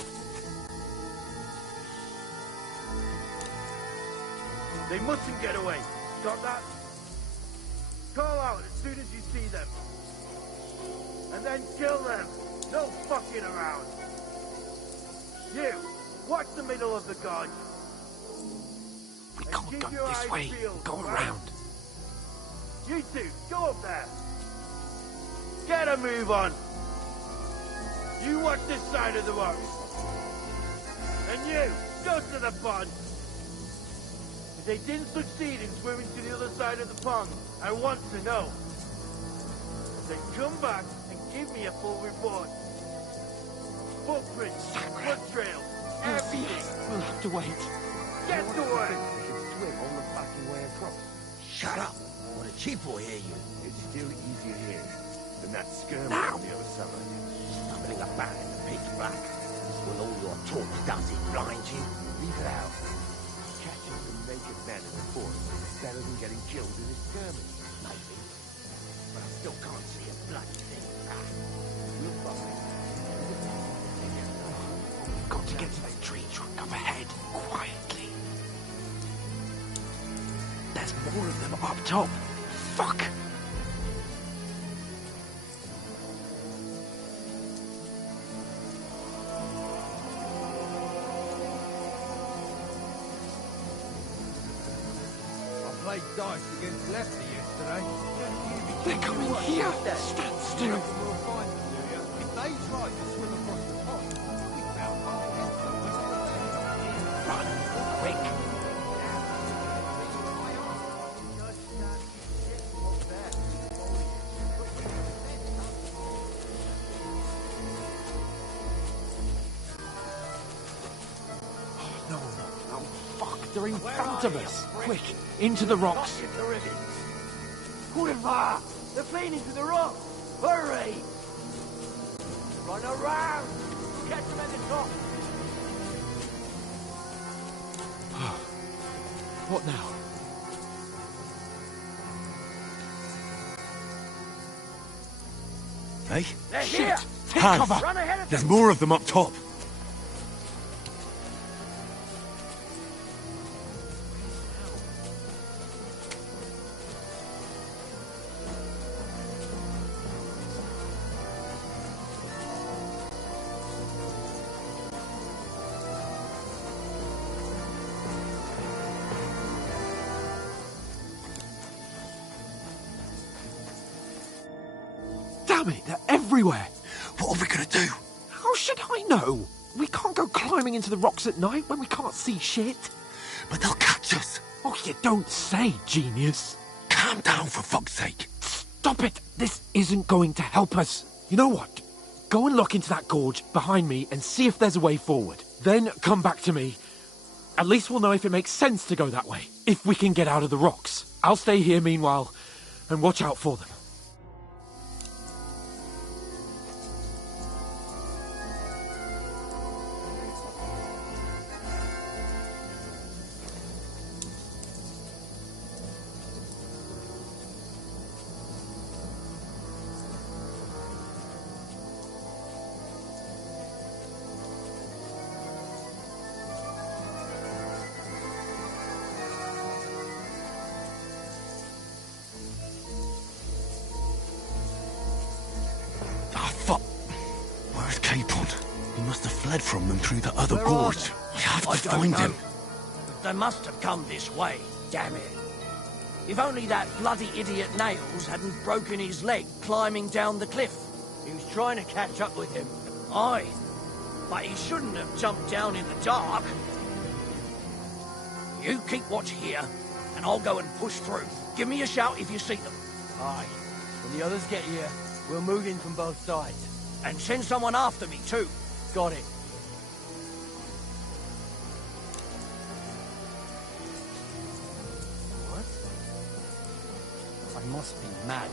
They mustn't get away. Got that? Call out as soon as you see them. And then kill them. No fucking around. You, watch the middle of the guard. We can't go this way. Go around. You two, go up there. Get a move on. You watch this side of the rocks. And you, go to the pond. If they didn't succeed in swimming to the other side of the pond, I want to know. Then come back and give me a full report. Footprints, blood trails, everything. We'll have to wait. Get to work. Swim all the fucking way across. Shut up! What a cheap will hear you. It's still easier here than that skirmish on the other side. Stumbling about in the pitch black. Will all your talk does it blind you? Leave it out. Catching some naked men in the forest is better than getting killed in a skirmish. Maybe. But I still can't see a bloody thing. We'll find. We've got to get to that tree trunk up ahead, quietly. There's more of them up top. Fuck! I played dice against Lefty yesterday. They're coming here! Stand still! If they tried to swim across the pond, we found one somewhere. Run! Quick! No, fuck, they're in front of us! Quick, into the rocks! Boulevard! They're fleeing into the rocks! Hurry! Run around! Catch them at the top! What now? Hey? They're here! Take Hans, cover! Run ahead of there's them! more of them up top. Damn it, they're everywhere! What are we gonna do? How should I know? We can't go climbing into the rocks at night when we can't see shit. But they'll catch us. Oh, you don't say, genius. Calm down, for fuck's sake. Stop it! This isn't going to help us. You know what? Go and look into that gorge behind me and see if there's a way forward. Then come back to me. At least we'll know if it makes sense to go that way, if we can get out of the rocks. I'll stay here meanwhile and watch out for them. He must have fled from them through the other gorge. We have to find him. They must have come this way, damn it. If only that bloody idiot Nails hadn't broken his leg climbing down the cliff. He was trying to catch up with him. Aye. but he shouldn't have jumped down in the dark. You keep watch here, and I'll go and push through. Give me a shout if you see them. Aye. When the others get here, we'll move in from both sides. And send someone after me, too. Got it. What? I must be mad.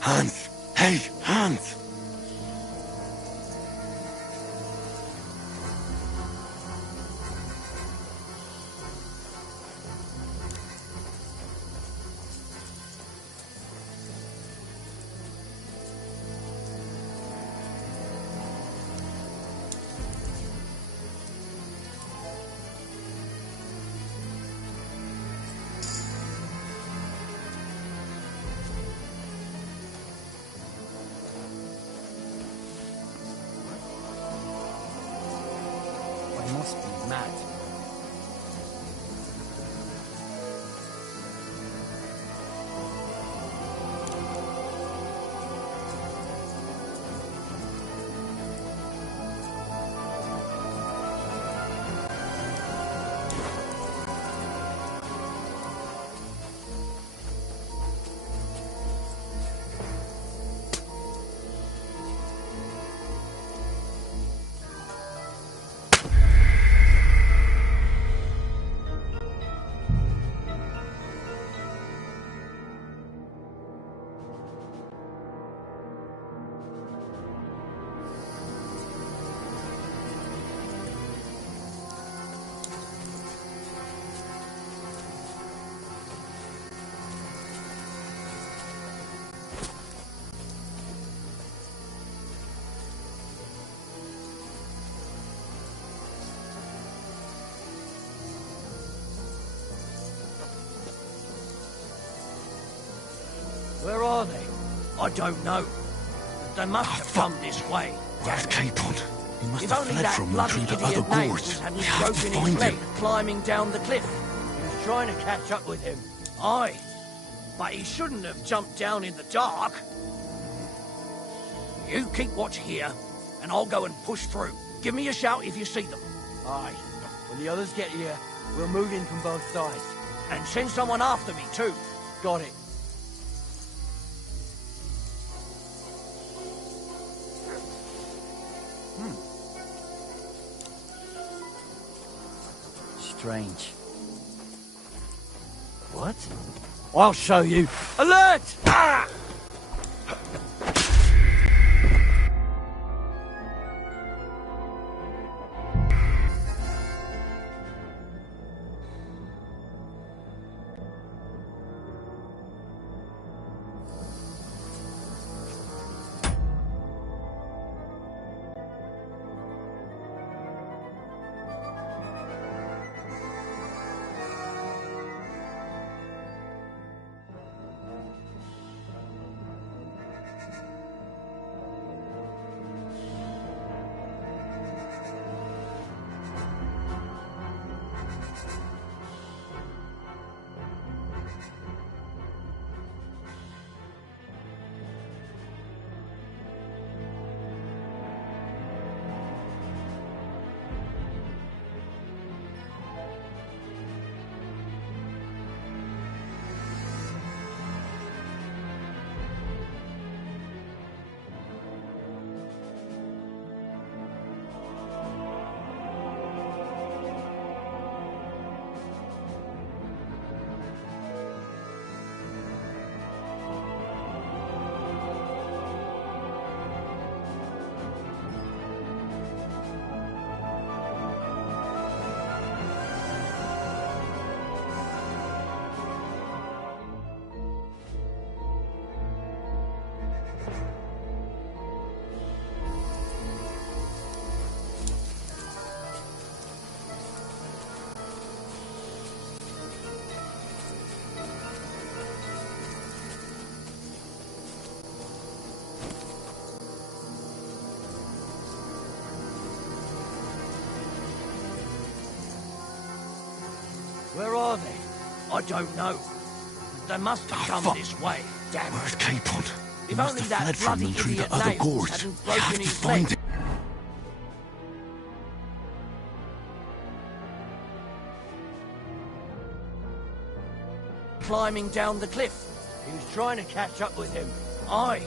Hans! Hey, Hans! I must be mad. Where are they? I don't know. They must have come this way. Where's Capon? He must If have only fled that from them bloody through the idiot other Nails boards. hadn't We have to broken his find leg him. climbing down the cliff. He was trying to catch up with him. Aye, but he shouldn't have jumped down in the dark. You keep watch here, and I'll go and push through. Give me a shout if you see them. Aye. When the others get here, we'll move in from both sides. And send someone after me, too. Got it. Strange. What? I'll show you. Alert! Ah! Where are they? I don't know. They must have come this way. Damn it. Where's Capon? He If must only have that fled from bloody them through idiot the other Nails gorge. hadn't We have broken to his find leg. him. Climbing down the cliff. He was trying to catch up with him. Aye.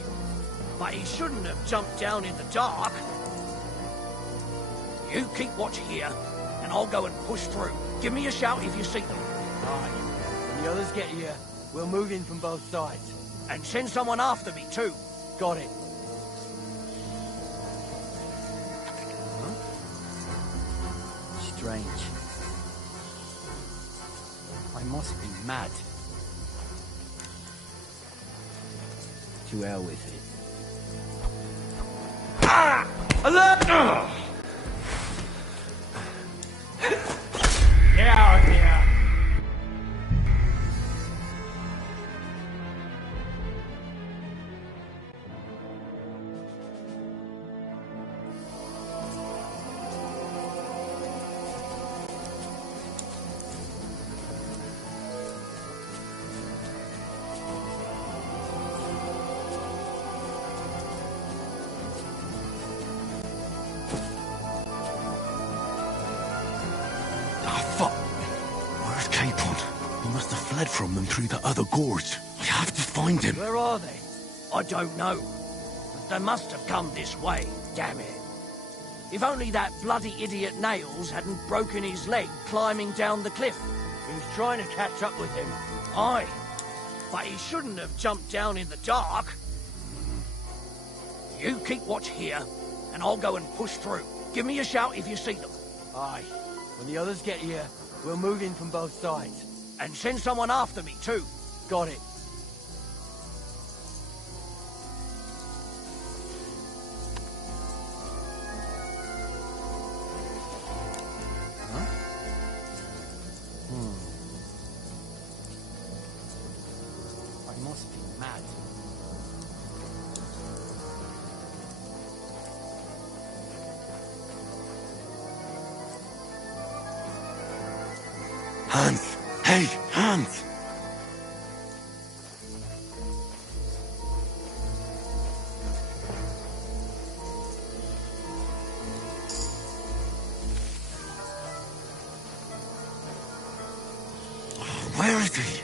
But he shouldn't have jumped down in the dark. You keep watch here, and I'll go and push through. Give me a shout if you see them. Aye. When the others get here, we'll move in from both sides. And send someone after me, too. Got it. Strange. I must be mad. To hell with it. Ah! Alert! Get out of here! Fled from them through the other gorge. We have to find him. Where are they? I don't know. They must have come this way. Damn it. If only that bloody idiot Nails hadn't broken his leg climbing down the cliff. He was trying to catch up with him. Aye. But he shouldn't have jumped down in the dark. You keep watch here, and I'll go and push through. Give me a shout if you see them. Aye. When the others get here, we'll move in from both sides. And send someone after me, too. Got it. Huh? I must be mad. Hans! Hey, Hans! Where is he?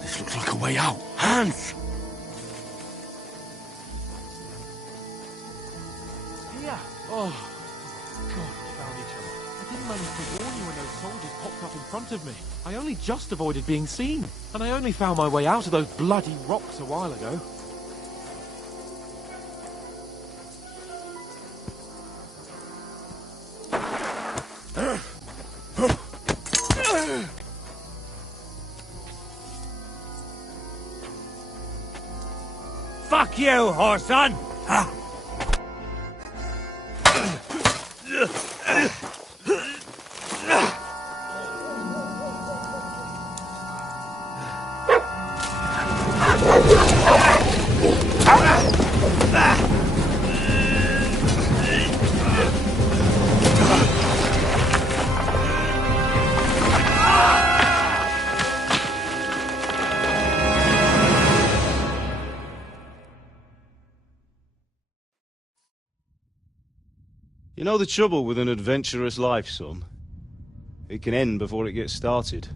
This looks like a way out. Hans! Yeah. Oh, God, we found each other. I didn't manage to warn you when those soldiers popped up in front of me. I only just avoided being seen. And I only found my way out of those bloody rocks a while ago. Fuck you, whoreson! You know the trouble with an adventurous life, son? It can end before it gets started.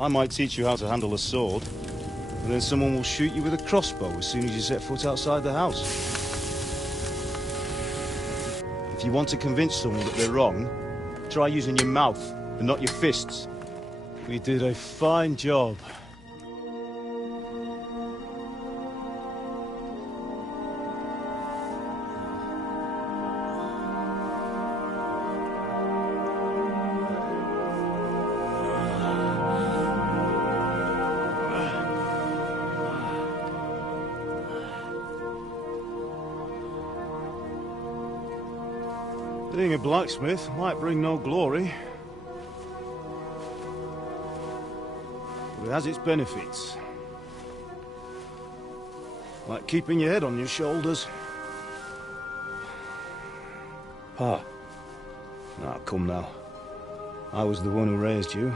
I might teach you how to handle a sword, and then someone will shoot you with a crossbow as soon as you set foot outside the house. If you want to convince someone that they're wrong, try using your mouth and not your fists. We did a fine job. Being a blacksmith might bring no glory, but it has its benefits. Like keeping your head on your shoulders. Pa. Now, come now. I was the one who raised you,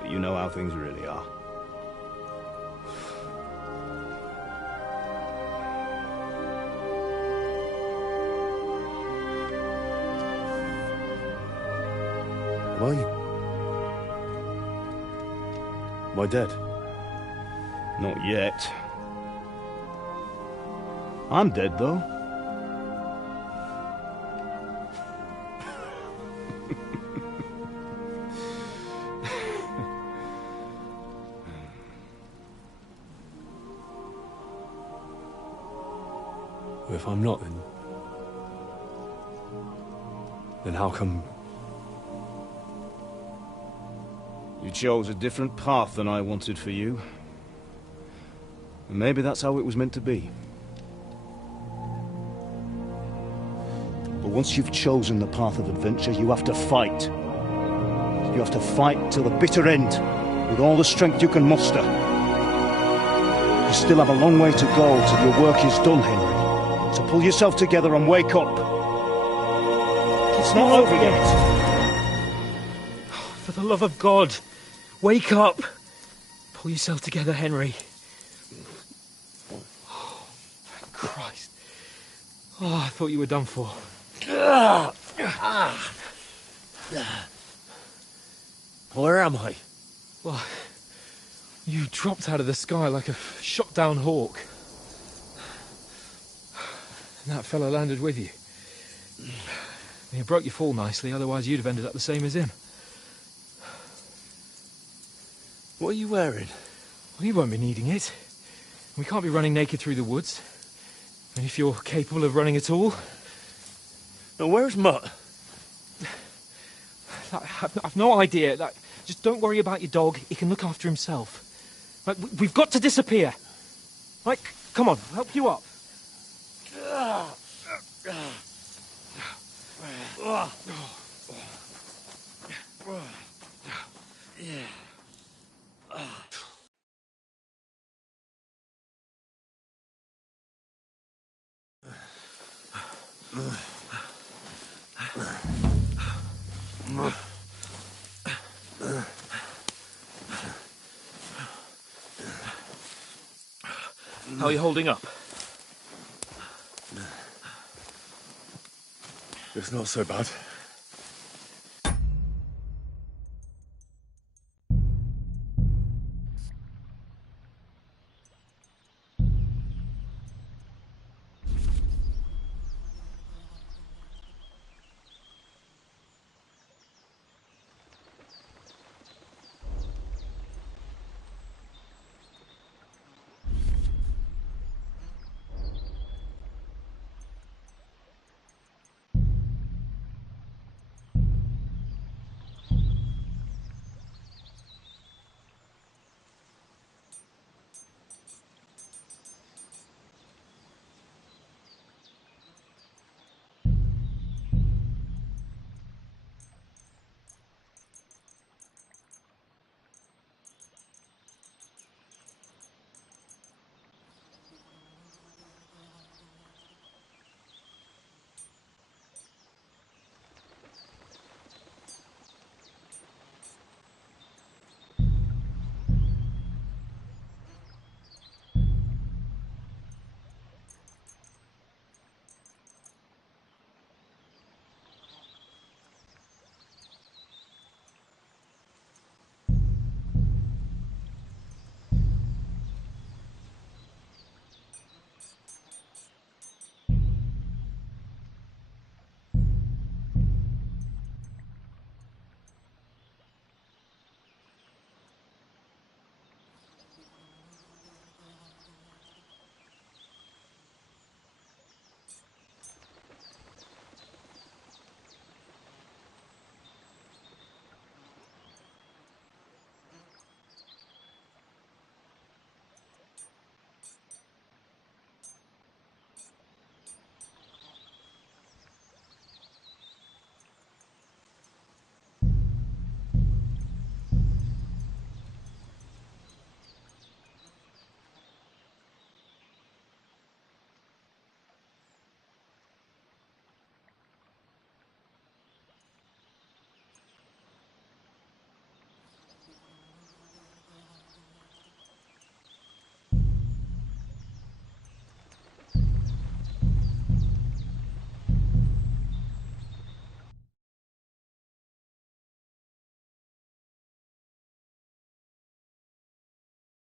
but you know how things really are. Am I dead? Not yet. I'm dead, though. If I'm not, then how come... You chose a different path than I wanted for you. And maybe that's how it was meant to be. But once you've chosen the path of adventure, you have to fight. You have to fight till the bitter end, with all the strength you can muster. You still have a long way to go till your work is done, Henry. So pull yourself together and wake up. It's not over yet. For the love of God, wake up! Pull yourself together, Henry. Oh, thank Christ. Oh, I thought you were done for. Where am I? Well, you dropped out of the sky like a shot-down hawk. And that fella landed with you. You broke your fall nicely, otherwise you'd have ended up the same as him. What are you wearing? Well, you won't be needing it. We can't be running naked through the woods. And if you're capable of running at all... Now, where's Mutt? I've no idea. Just don't worry about your dog. He can look after himself. We've got to disappear. Come on, I'll help you up. How are you holding up? It's not so bad.